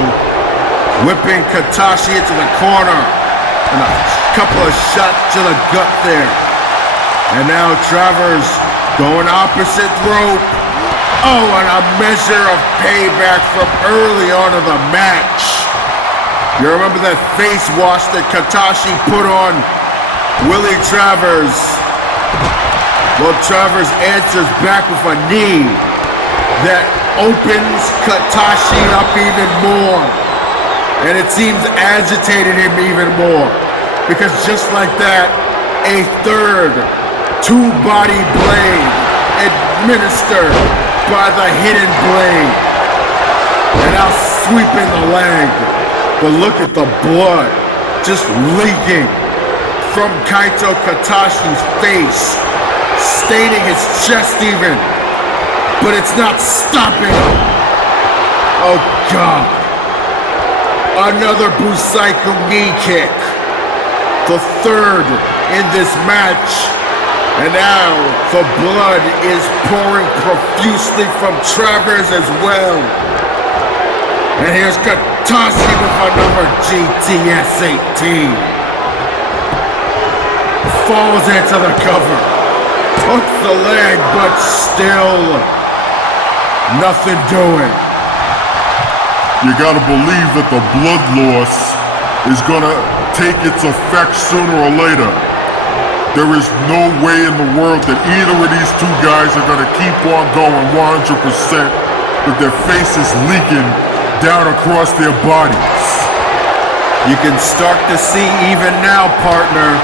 whipping Katashi into the corner and a couple of shots to the gut there. And now Travers going opposite rope. Oh, and a measure of payback from early on in the match. You remember that face wash that Katashi put on Willie Travers? Well, Travers answers back with a knee that opens Katashi up even more. And it seems agitated him even more. Because just like that, a third two-body blade administered by the Hidden Blade. And now sweeping the leg. But look at the blood just leaking from Kaito Katashi's face, staining his chest even. But it's not stopping him. Oh God. Another Busaiku knee kick. The third in this match. And now the blood is pouring profusely from Travers as well. And here's Katashi with another GTS 18. Falls into the cover. Hooks the leg, but still nothing doing. You gotta believe that the blood loss is gonna take its effect sooner or later. There is no way in the world that either of these two guys are gonna keep on going 100% with their faces leaking down across their bodies. You can start to see even now, partner,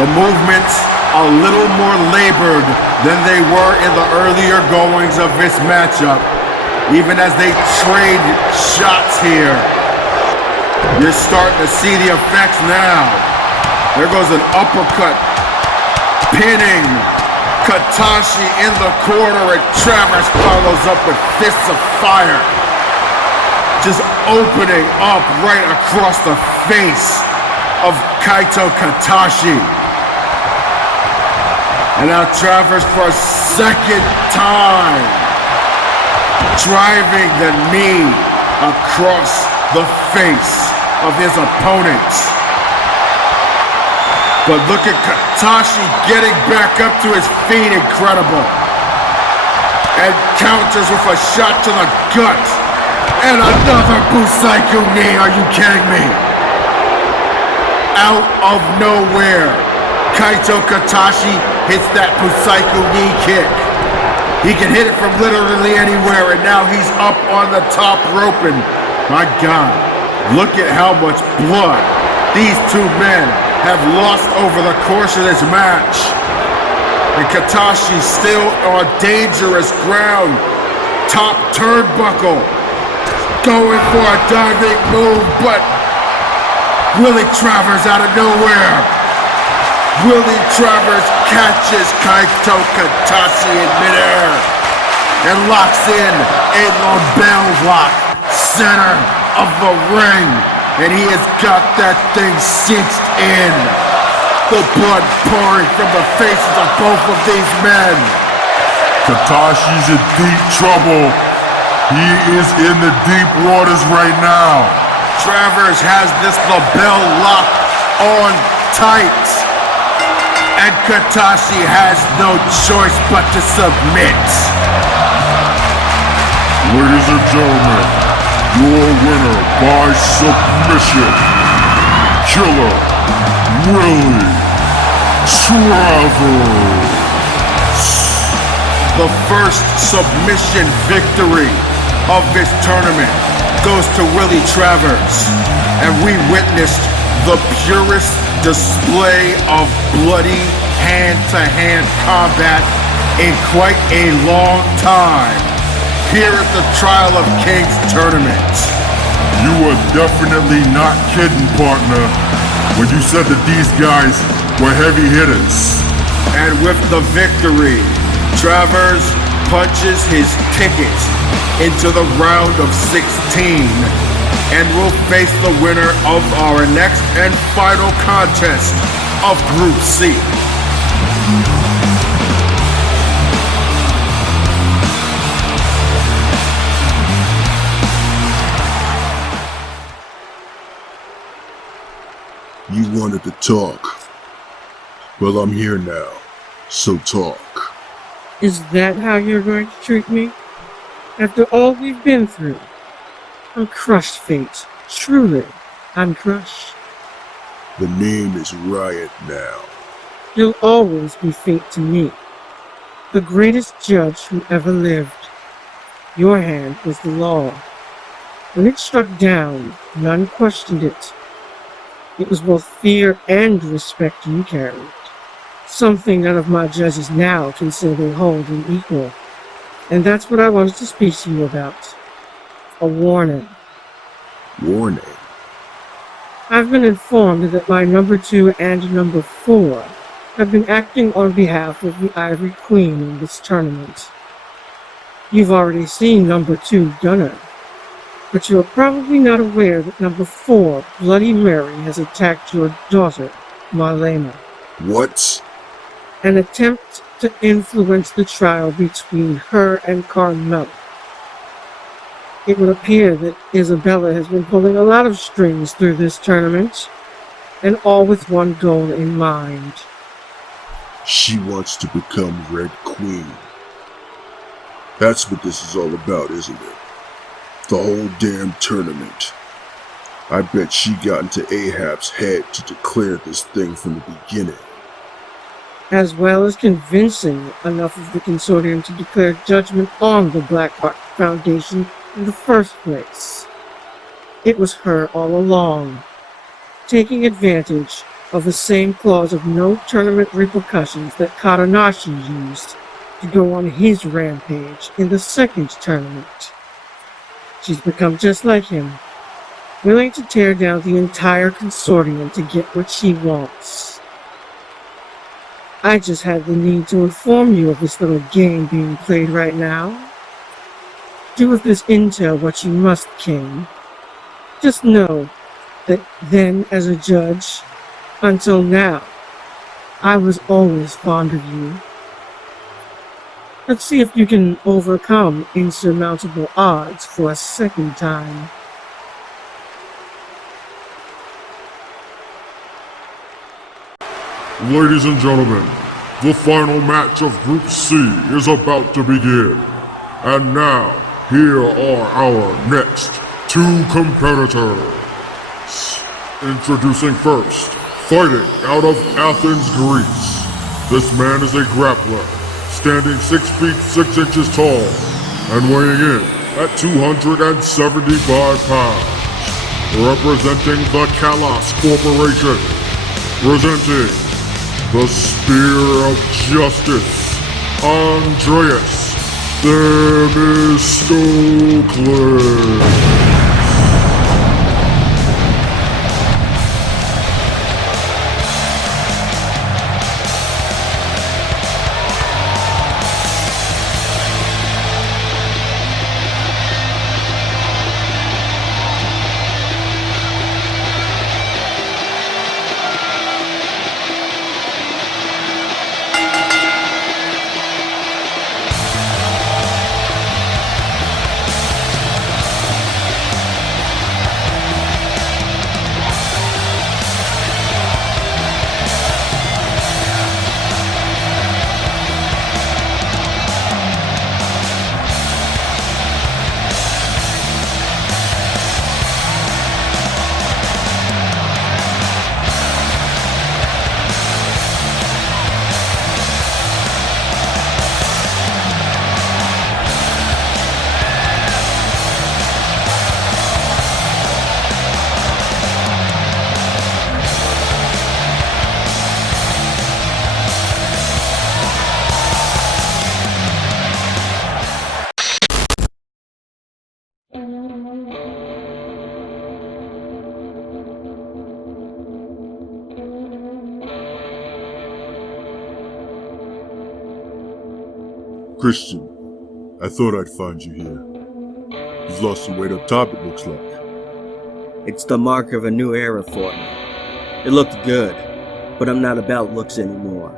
the movements a little more labored than they were in the earlier goings of this matchup. Even as they trade shots here, you're starting to see the effects now. There goes an uppercut, pinning Katashi in the corner, and Travers follows up with fists of fire. just opening up right across the face of Katashi. And now Travers for a second time, driving the knee across the face of his opponent. But look at Katashi getting back up to his feet, incredible. And counters with a shot to the gut. And another Busaiku knee, are you kidding me? Out of nowhere, Katashi hits that Busaiku knee kick. He can hit it from literally anywhere, and now he's up on the top rope, and my God, look at how much blood these two men have lost over the course of this match. And Katashi still on dangerous ground. Top turnbuckle. Going for a diving move, but Willie Travers out of nowhere. Willie Travers catches Katashi in midair and locks in a LaBelle lock center of the ring. And he has got that thing cinched in. The blood pouring from the faces of both of these men. Katashi's in deep trouble. He is in the deep waters right now. Travers has this LaBelle lock on tight. And Katashi has no choice but to submit. Ladies and gentlemen, your winner by submission, Killer Willie Travers. The first submission victory of this tournament goes to Willie Travers. And we witnessed the purest display of bloody hand-to-hand combat in quite a long time here at the Trial of Kings tournament. You were definitely not kidding, partner, when you said that these guys were heavy hitters. And with the victory, Travers punches his ticket into the round of 16 and will face the winner of our next and final contest of Group C. You wanted to talk. Well, I'm here now, so talk. Is that how you're going to treat me? After all we've been through? I'm crushed, Fate. Truly, I'm crushed. The name is Riot now. You'll always be Fate to me. The greatest judge who ever lived. Your hand was the law. When it struck down, none questioned it. It was both fear and respect you carried. Something none of my judges now can say they hold in equal. And that's what I wanted to speak to you about. A warning. Warning? I've been informed that my number 2 and number 4 have been acting on behalf of the Ivory Queen in this tournament. You've already seen number 2, Gunnar, but you're probably not aware that number 4, Bloody Mary, has attacked your daughter, Marlena. What? An attempt to influence the trial between her and Carmella. It would appear that Isabella has been pulling a lot of strings through this tournament, and all with one goal in mind. She wants to become Red Queen. That's what this is all about, isn't it? The whole damn tournament. I bet she got into Ahab's head to declare this thing from the beginning. As well as convincing enough of the consortium to declare judgment on the Blackheart Foundation in the first place. It was her all along, taking advantage of the same clause of no tournament repercussions that Katashi used to go on his rampage in the second tournament. She's become just like him, willing to tear down the entire consortium to get what she wants. I just had the need to inform you of this little game being played right now. Do with this intel what you must, King. Just know that then, as a judge, until now, I was always fond of you. Let's see if you can overcome insurmountable odds for a second time. Ladies and gentlemen, the final match of Group C is about to begin. And now, here are our next two competitors. Introducing first, fighting out of Athens, Greece. This man is a grappler, standing 6 feet 6 inches tall and weighing in at 275 pounds. Representing the Kalos Corporation, presenting the Spear of Justice, Andreas Themistoklis. Christian, I thought I'd find you here. You've lost some weight up top, it looks like. It's the mark of a new era for me. It looked good, but I'm not about looks anymore.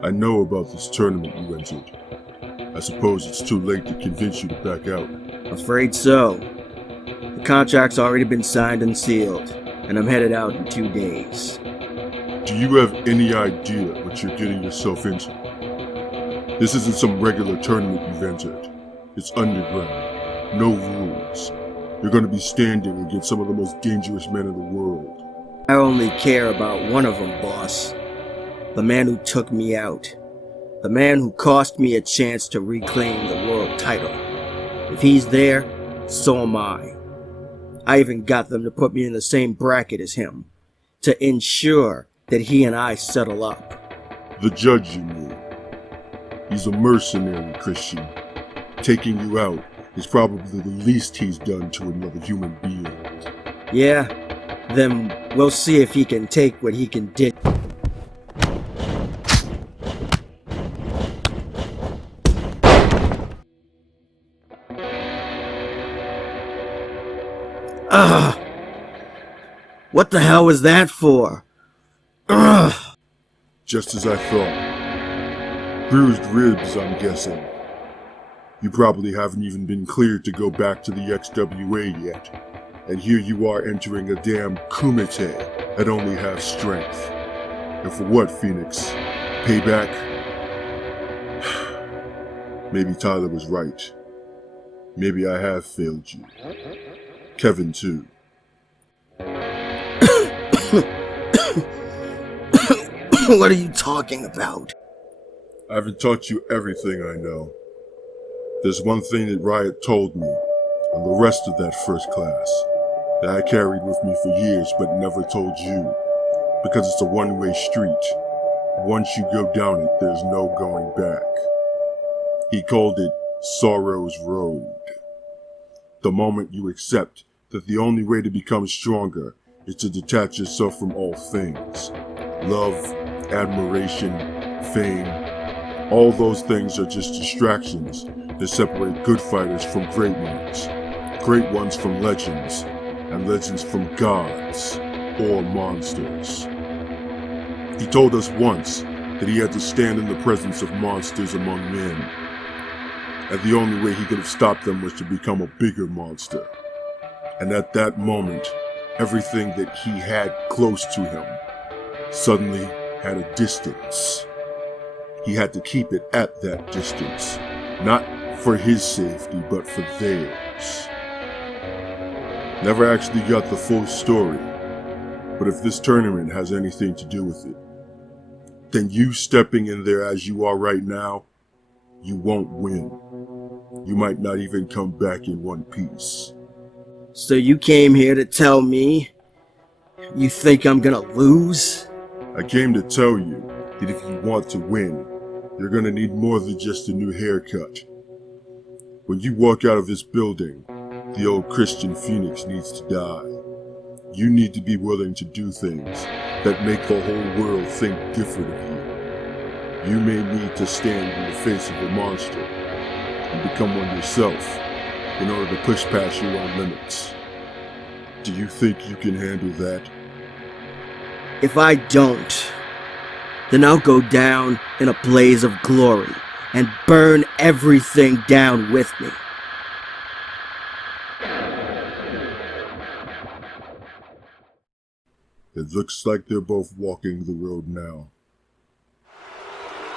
I know about this tournament you entered. I suppose it's too late to convince you to back out. Afraid so. The contract's already been signed and sealed, and I'm headed out in 2 days. Do you have any idea what you're getting yourself into? This isn't some regular tournament you've entered. It's underground. No rules. You're going to be standing against some of the most dangerous men in the world. I only care about one of them, boss. The man who took me out. The man who cost me a chance to reclaim the world title. If he's there, so am I. I even got them to put me in the same bracket as him, to ensure that he and I settle up. The judge, you mean? He's a mercenary, Christian. Taking you out is probably the least he's done to another human being. Yeah, then we'll see if he can take what he can dish. Ugh! What the hell was that for? Ugh! Just as I thought. Bruised ribs, I'm guessing. You probably haven't even been cleared to go back to the XWA yet. And here you are entering a damn kumite at only half strength. And for what, Fenix? Payback? Maybe Tyler was right. Maybe I have failed you. Kevin, too. What are you talking about? I haven't taught you everything I know. There's one thing that Riot told me, and the rest of that first class, that I carried with me for years but never told you, because it's a one-way street. Once you go down it, there's no going back. He called it Sorrow's Road. The moment you accept that the only way to become stronger is to detach yourself from all things. Love, admiration, fame. All those things are just distractions that separate good fighters from great ones from legends, and legends from gods or monsters. He told us once that he had to stand in the presence of monsters among men, and the only way he could have stopped them was to become a bigger monster. And at that moment, everything that he had close to him suddenly had a distance. He had to keep it at that distance, not for his safety, but for theirs. Never actually got the full story, but if this tournament has anything to do with it, then you stepping in there as you are right now, you won't win. You might not even come back in one piece. So you came here to tell me you think I'm gonna lose? I came to tell you that if you want to win, you're gonna need more than just a new haircut. When you walk out of this building, the old Christian Fenix needs to die. You need to be willing to do things that make the whole world think different of you. You may need to stand in the face of a monster and become one yourself in order to push past your own limits. Do you think you can handle that? If I don't, then I'll go down in a blaze of glory and burn everything down with me. It looks like they're both walking the road now.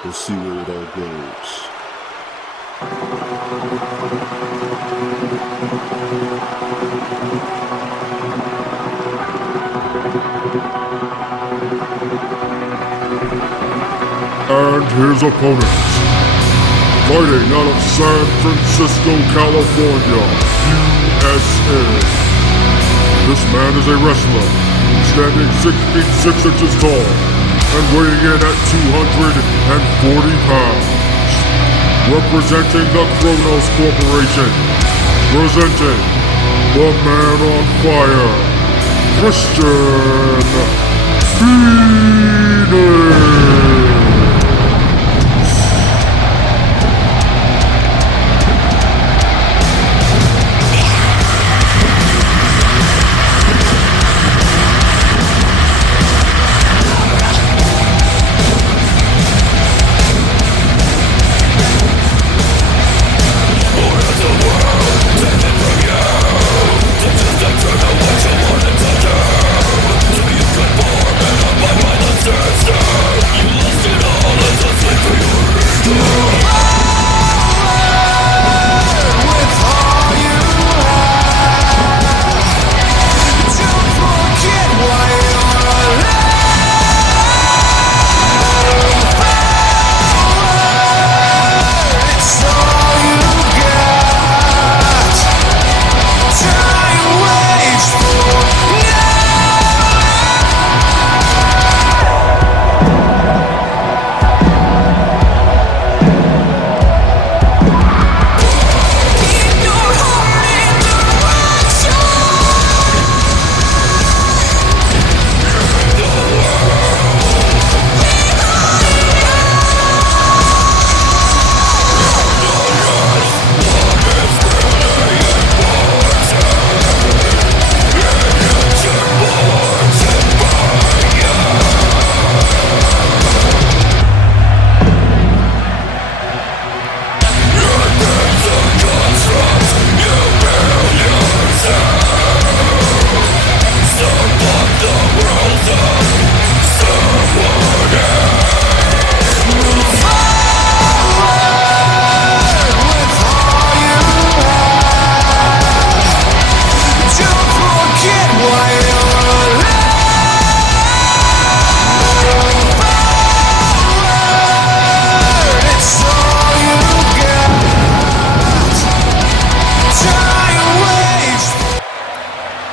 We'll see where it all goes. And his opponent, fighting out of San Francisco, California, USA. This man is a wrestler, standing 6 feet 6 inches tall and weighing in at 240 pounds. Representing the Kronos Corporation, presenting the man on fire, Christian Fenix.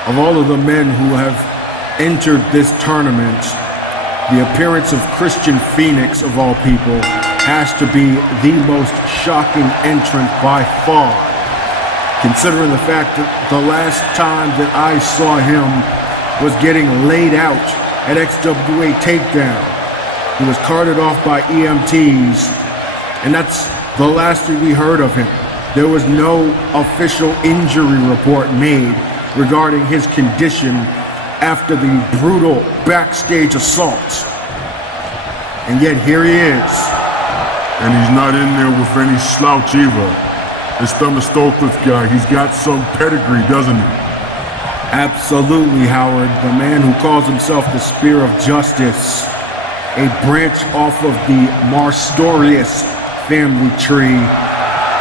Of all of the men who have entered this tournament, the appearance of Christian Fenix, of all people, has to be the most shocking entrant by far, considering the fact that the last time that I saw him was getting laid out at XWA Takedown. He was carted off by EMTs, and that's the last thing we heard of him. There was no official injury report made regarding his condition after the brutal backstage assault. And yet here he is. And he's not in there with any slouch either. This Themistoklis guy, he's got some pedigree, doesn't he? Absolutely, Howard. The man who calls himself the Spear of Justice. A branch off of the Marstorius family tree.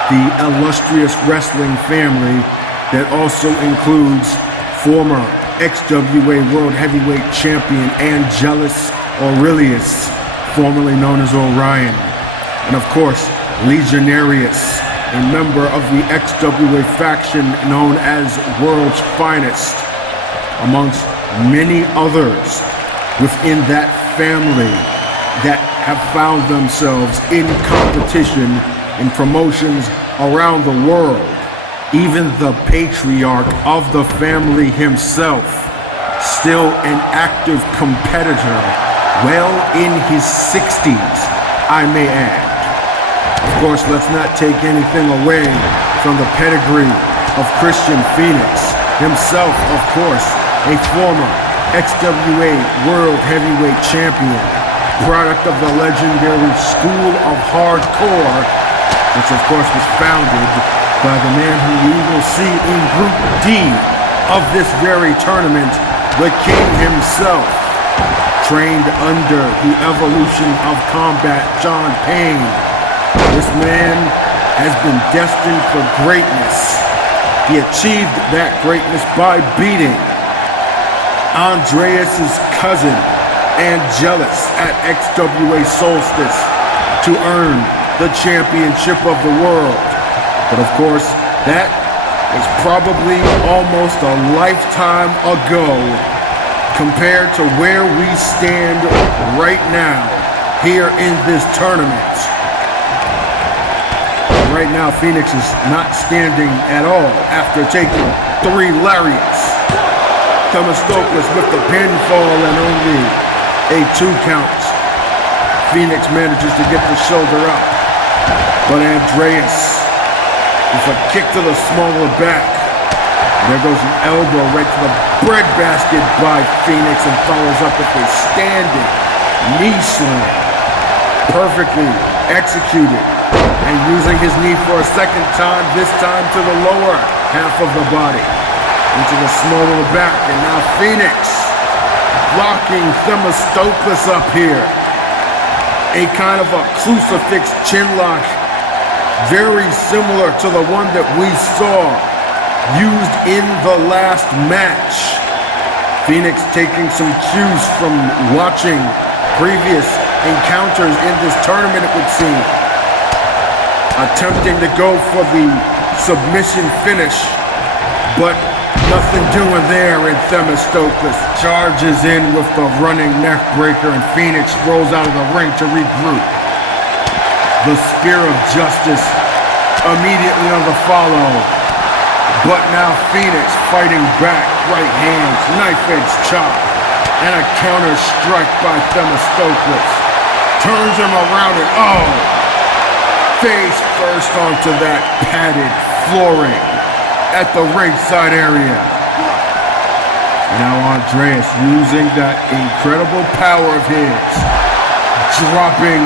The illustrious wrestling family that also includes former XWA World Heavyweight Champion Angelus Aurelius, formerly known as Orion. And of course, Legionarius, a member of the XWA faction known as World's Finest, amongst many others within that family that have found themselves in competition in promotions around the world. Even the patriarch of the family himself, still an active competitor, well in his 60s, I may add. Of course, let's not take anything away from the pedigree of Christian Fenix, himself, of course, a former XWA World Heavyweight Champion, product of the legendary School of Hardcore, which of course was founded by the man who we will see in Group D of this very tournament, the King himself, trained under the Evolution of Combat John Payne. This man has been destined for greatness. He achieved that greatness by beating Andreas's cousin, Angelus, at XWA Solstice to earn the championship of the world. But of course, that was probably almost a lifetime ago compared to where we stand right now here in this tournament. Right now, Fenix is not standing at all after taking 3 lariats. Themistoklis with the pinfall and only a 2 count. Fenix manages to get the shoulder up, but Andreas with a kick to the small of the back. There goes an elbow right to the breadbasket by Fenix and follows up with a standing knee slam. Perfectly executed. And using his knee for a second time, this time to the lower half of the body. Into the small of the back. And now Fenix locking Themistoklis up here. A kind of a crucifix chin lock. Very similar to the one that we saw used in the last match. Fenix taking some cues from watching previous encounters in this tournament, it would seem. Attempting to go for the submission finish, but nothing doing there, and Themistoklis charges in with the running neck breaker, and Fenix rolls out of the ring to regroup. The Spear of Justice immediately on the follow, but now Fenix fighting back, right hands, knife edge chop, and a counter strike by Themistoklis. Turns him around and face first onto that padded flooring at the ringside area. Now Andreas using that incredible power of his, dropping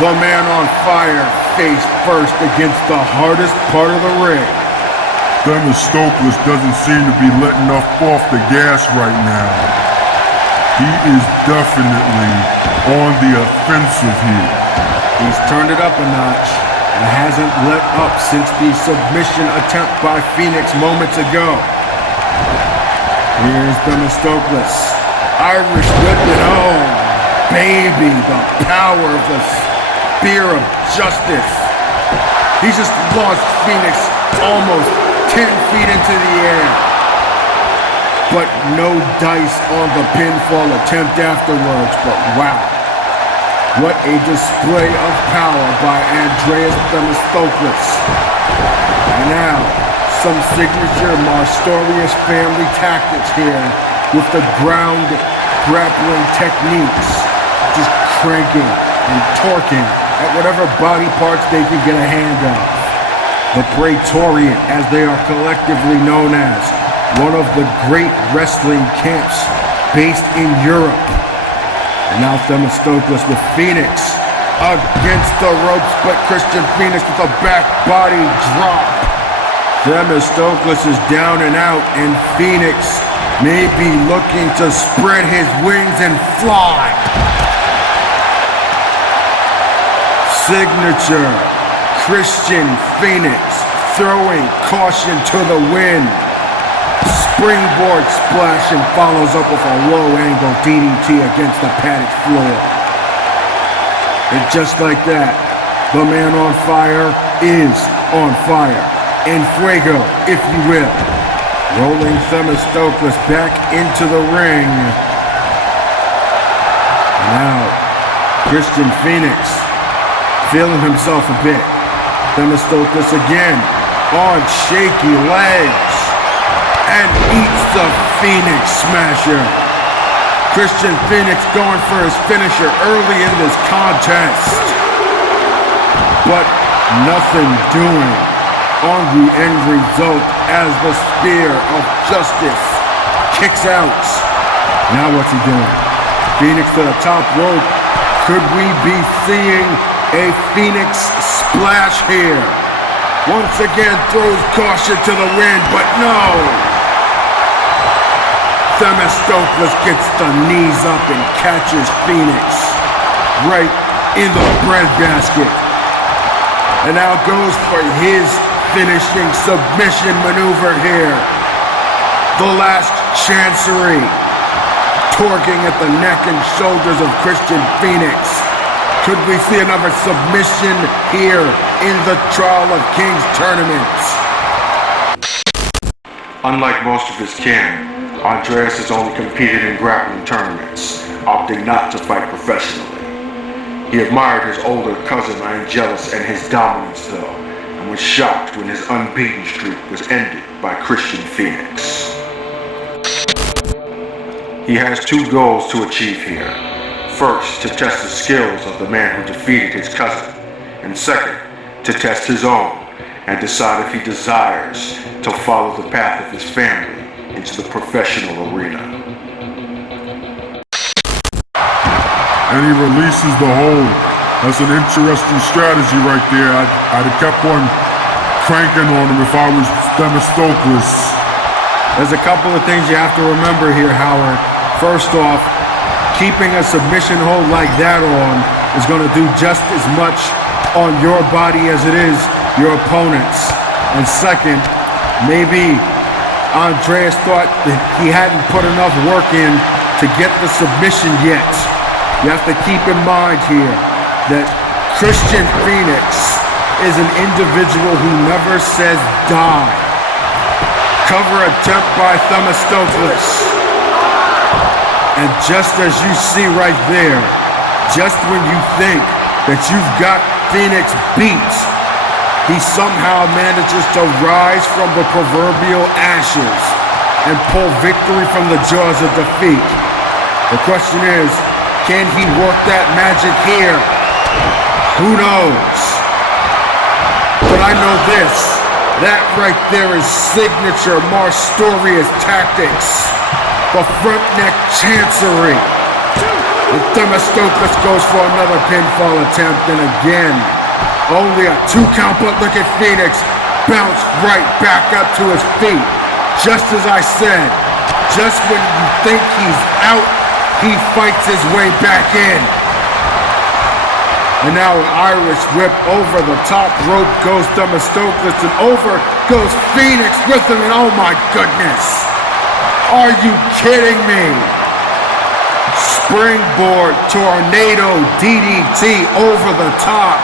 the man on fire face first against the hardest part of the ring. Themistoklis doesn't seem to be letting off the gas right now. He is definitely on the offensive here. He's turned it up a notch and hasn't let up since the submission attempt by Fenix moments ago. Here's Themistoklis. Irish whipping. Oh, baby, the power of the Spear of Justice. He just launched Fenix almost 10 feet into the air. But no dice on the pinfall attempt afterwards, but wow. What a display of power by Andreas Themistoklis. And now, some signature Marstorius family tactics here with the ground grappling techniques. Just cranking and torquing at whatever body parts they can get a hand of. The Praetorian, as they are collectively known as, one of the great wrestling camps based in Europe. And now Themistoklis with Fenix against the ropes, but Christian Fenix with a back body drop. Themistoklis is down and out, and Fenix may be looking to spread his wings and fly. Signature Christian Fenix throwing caution to the wind. Springboard splash and follows up with a low-angle DDT against the padded floor. And just like that, the man on fire is on fire. En fuego, if you will. Rolling Themistoklis back into the ring. Now, Christian Fenix feeling himself a bit. Themistoklis again on shaky legs and eats the Phoenix Smasher. Christian Fenix going for his finisher early in this contest, but nothing doing on the end result as the Spear of Justice kicks out. Now what's he doing? Phoenix to the top rope. Could we be seeing a Phoenix splash here? Once again throws caution to the wind, but no! Themistoklis gets the knees up and catches Phoenix right in the breadbasket. And now goes for his finishing submission maneuver here. The last chancery. Torquing at the neck and shoulders of Christian Fenix. Could we see another submission here in the Trial of Kings tournament? Unlike most of his kin, Andreas has only competed in grappling tournaments, opting not to fight professionally. He admired his older cousin Angelus and his dominance though, and was shocked when his unbeaten streak was ended by Christian Fenix. He has two goals to achieve here. First, to test the skills of the man who defeated his cousin, and second, to test his own and decide if he desires to follow the path of his family into the professional arena. And he releases the hold. That's an interesting strategy right there. I'd have kept on cranking on him if I was Themistoklis. There's a couple of things you have to remember here, Howard. First off, keeping a submission hold like that on is going to do just as much on your body as it is your opponent's. And second, maybe Andreas thought that he hadn't put enough work in to get the submission yet. You have to keep in mind here that Christian Fenix is an individual who never says die. Cover attempt by Themistoklis. And just as you see right there, just when you think that you've got Fenix beat, he somehow manages to rise from the proverbial ashes and pull victory from the jaws of defeat. The question is, can he work that magic here? Who knows? But I know this, that right there is signature Marstorius tactics. The front neck chancery. And Themistoklis goes for another pinfall attempt, and again, only a 2 count, but look at Fenix bounce right back up to his feet. Just as I said, just when you think he's out, he fights his way back in. And now an Irish whip over the top rope goes Themistoklis, and over goes Fenix with him, and oh my goodness. Are you kidding me? Springboard tornado DDT over the top.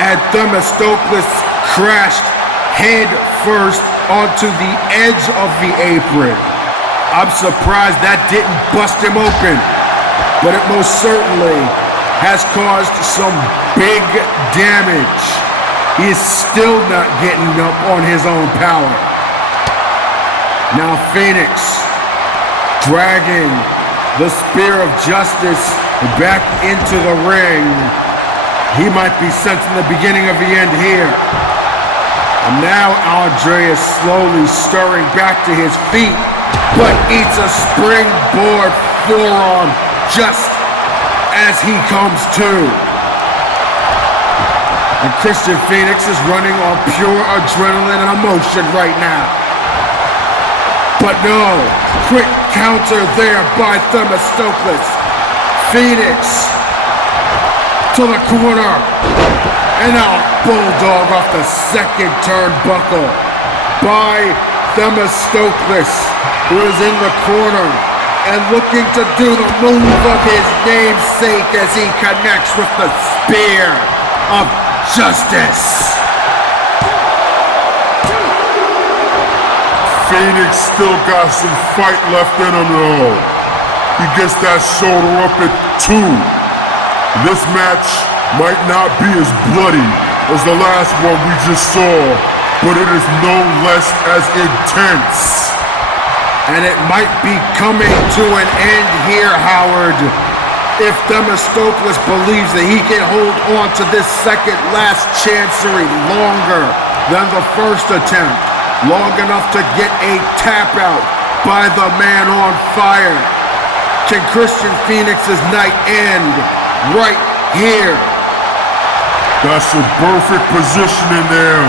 And Themistoklis crashed head first onto the edge of the apron. I'm surprised that didn't bust him open, but it most certainly has caused some big damage. He is still not getting up on his own power. Now Fenix dragging the Spear of Justice back into the ring. He might be sensing the beginning of the end here. And now Andre is slowly stirring back to his feet, but eats a springboard forearm just as he comes to. And Christian Fenix is running on pure adrenaline and emotion right now. But no, quick counter there by Themistoklis. Fenix to the corner. And now bulldog off the second turnbuckle by Themistoklis, who is in the corner and looking to do the move of his namesake as he connects with the spear of justice. Fenix still got some fight left in him though. He gets that shoulder up at 2. This match might not be as bloody as the last one we just saw, but it is no less as intense. And it might be coming to an end here, Howard, if Themistoklis believes that he can hold on to this second last chancery longer than the first attempt, long enough to get a tap out by the man on fire. Can Christian Fenix's night end right here? That's a perfect position in there.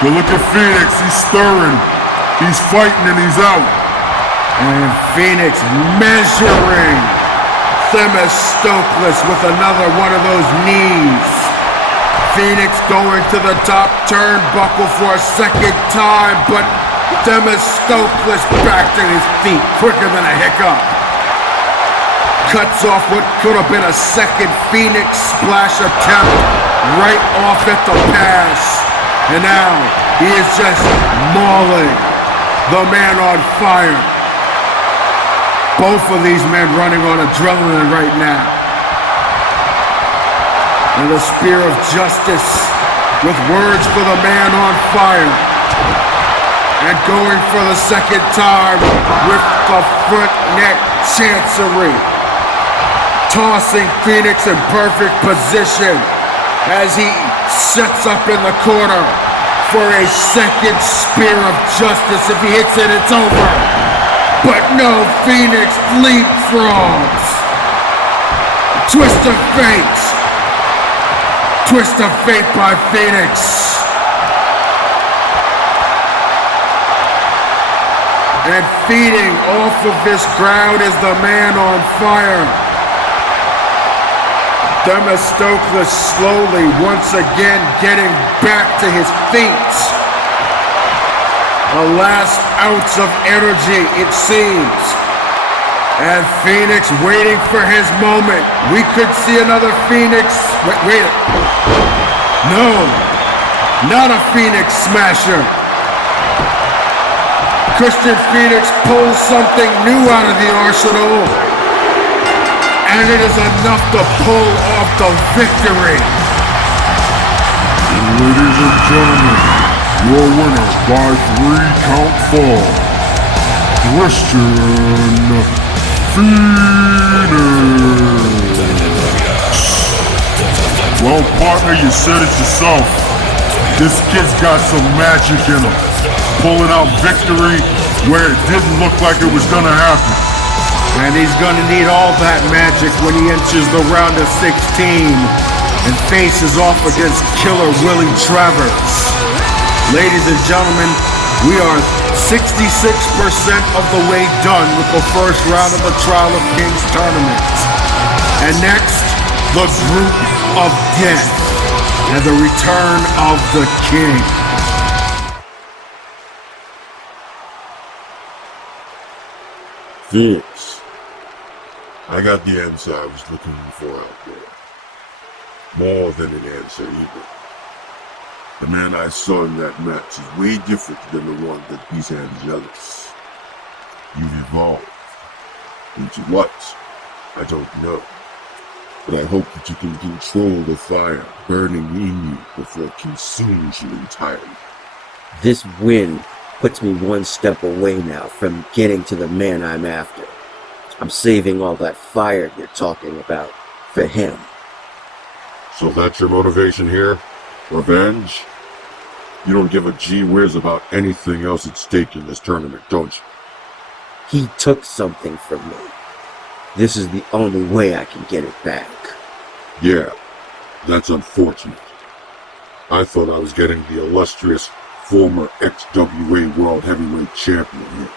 But look at Fenix, he's stirring. He's fighting and he's out. And Fenix measuring Themistoklis with another one of those knees. Fenix going to the top turnbuckle for a second time, but Themistoklis back to his feet quicker than a hiccup. Cuts off what could have been a second Fenix splash attempt right off at the pass. And now he is just mauling the man on fire. Both of these men running on adrenaline right now. And the spear of justice with words for the man on fire. And going for the second time with the front neck chancery. Tossing Fenix in perfect position as he sets up in the corner for a second spear of justice. If he hits it, it's over. But no, Fenix leapfrogs. Twist of fate. Twist of fate by Fenix. And feeding off of this crowd is the man on fire. Themistoklis slowly, once again, getting back to his feet. A last ounce of energy, it seems. And Fenix waiting for his moment. We could see another Fenix. Wait. No, not a Fenix smasher. Christian Fenix pulls something new out of the arsenal. And it is enough to pull off the victory. Ladies and gentlemen, your winner by 3-count fall, Christian Fenix. Well, partner, you said it yourself. This kid's got some magic in him. Pulling out victory where it didn't look like it was gonna happen. And he's gonna need all that magic when he enters the round of 16 and faces off against Killer Willie Travers. Ladies and gentlemen, we are 66% of the way done with the first round of the Trial of Kings tournament. And next, the Group of Death and the Return of the King. Fenix, I got the answer I was looking for out there. More than an answer, either. The man I saw in that match is way different than the one that beat Angelus. You've evolved. Into what? I don't know. But I hope that you can control the fire burning in you before it consumes you entirely. This win puts me one step away now from getting to the man I'm after. I'm saving all that fire you're talking about for him. So that's your motivation here? Revenge? You don't give a gee whiz about anything else at stake in this tournament, don't you? He took something from me. This is the only way I can get it back. Yeah, that's unfortunate. I thought I was getting the illustrious former XWA World Heavyweight Champion here.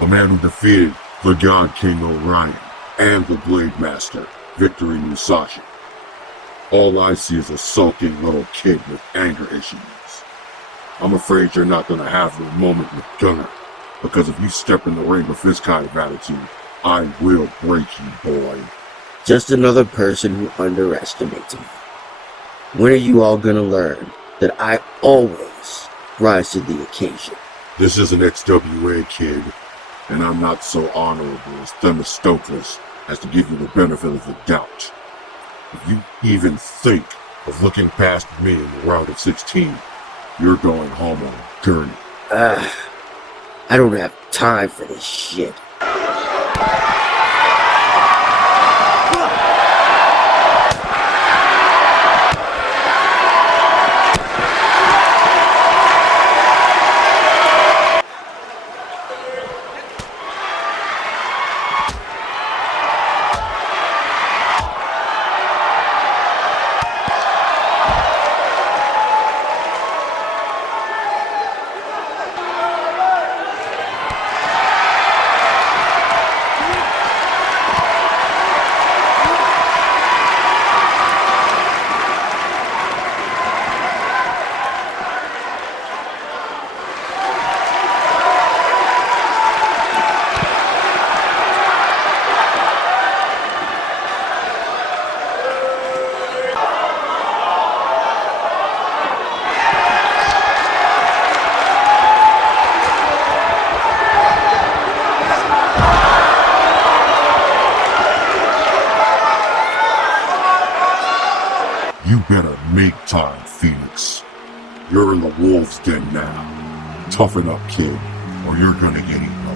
The man who defeated the God King Orion and the Blade Master, Victory Musashi. All I see is a sulking little kid with anger issues. I'm afraid you're not going to have your moment with Gunnar, because if you step in the ring with this kind of attitude, I will break you, boy. Just another person who underestimates me. When are you all gonna learn that I always rise to the occasion? This is an XWA kid, and I'm not so honorable as Themistoklis as to give you the benefit of the doubt. If you even think of looking past me in the round of 16, you're going home on a gurney. I don't have time for this shit. You better make time, Fenix. You're in the wolf's den now. Toughen up, kid, or you're gonna get eaten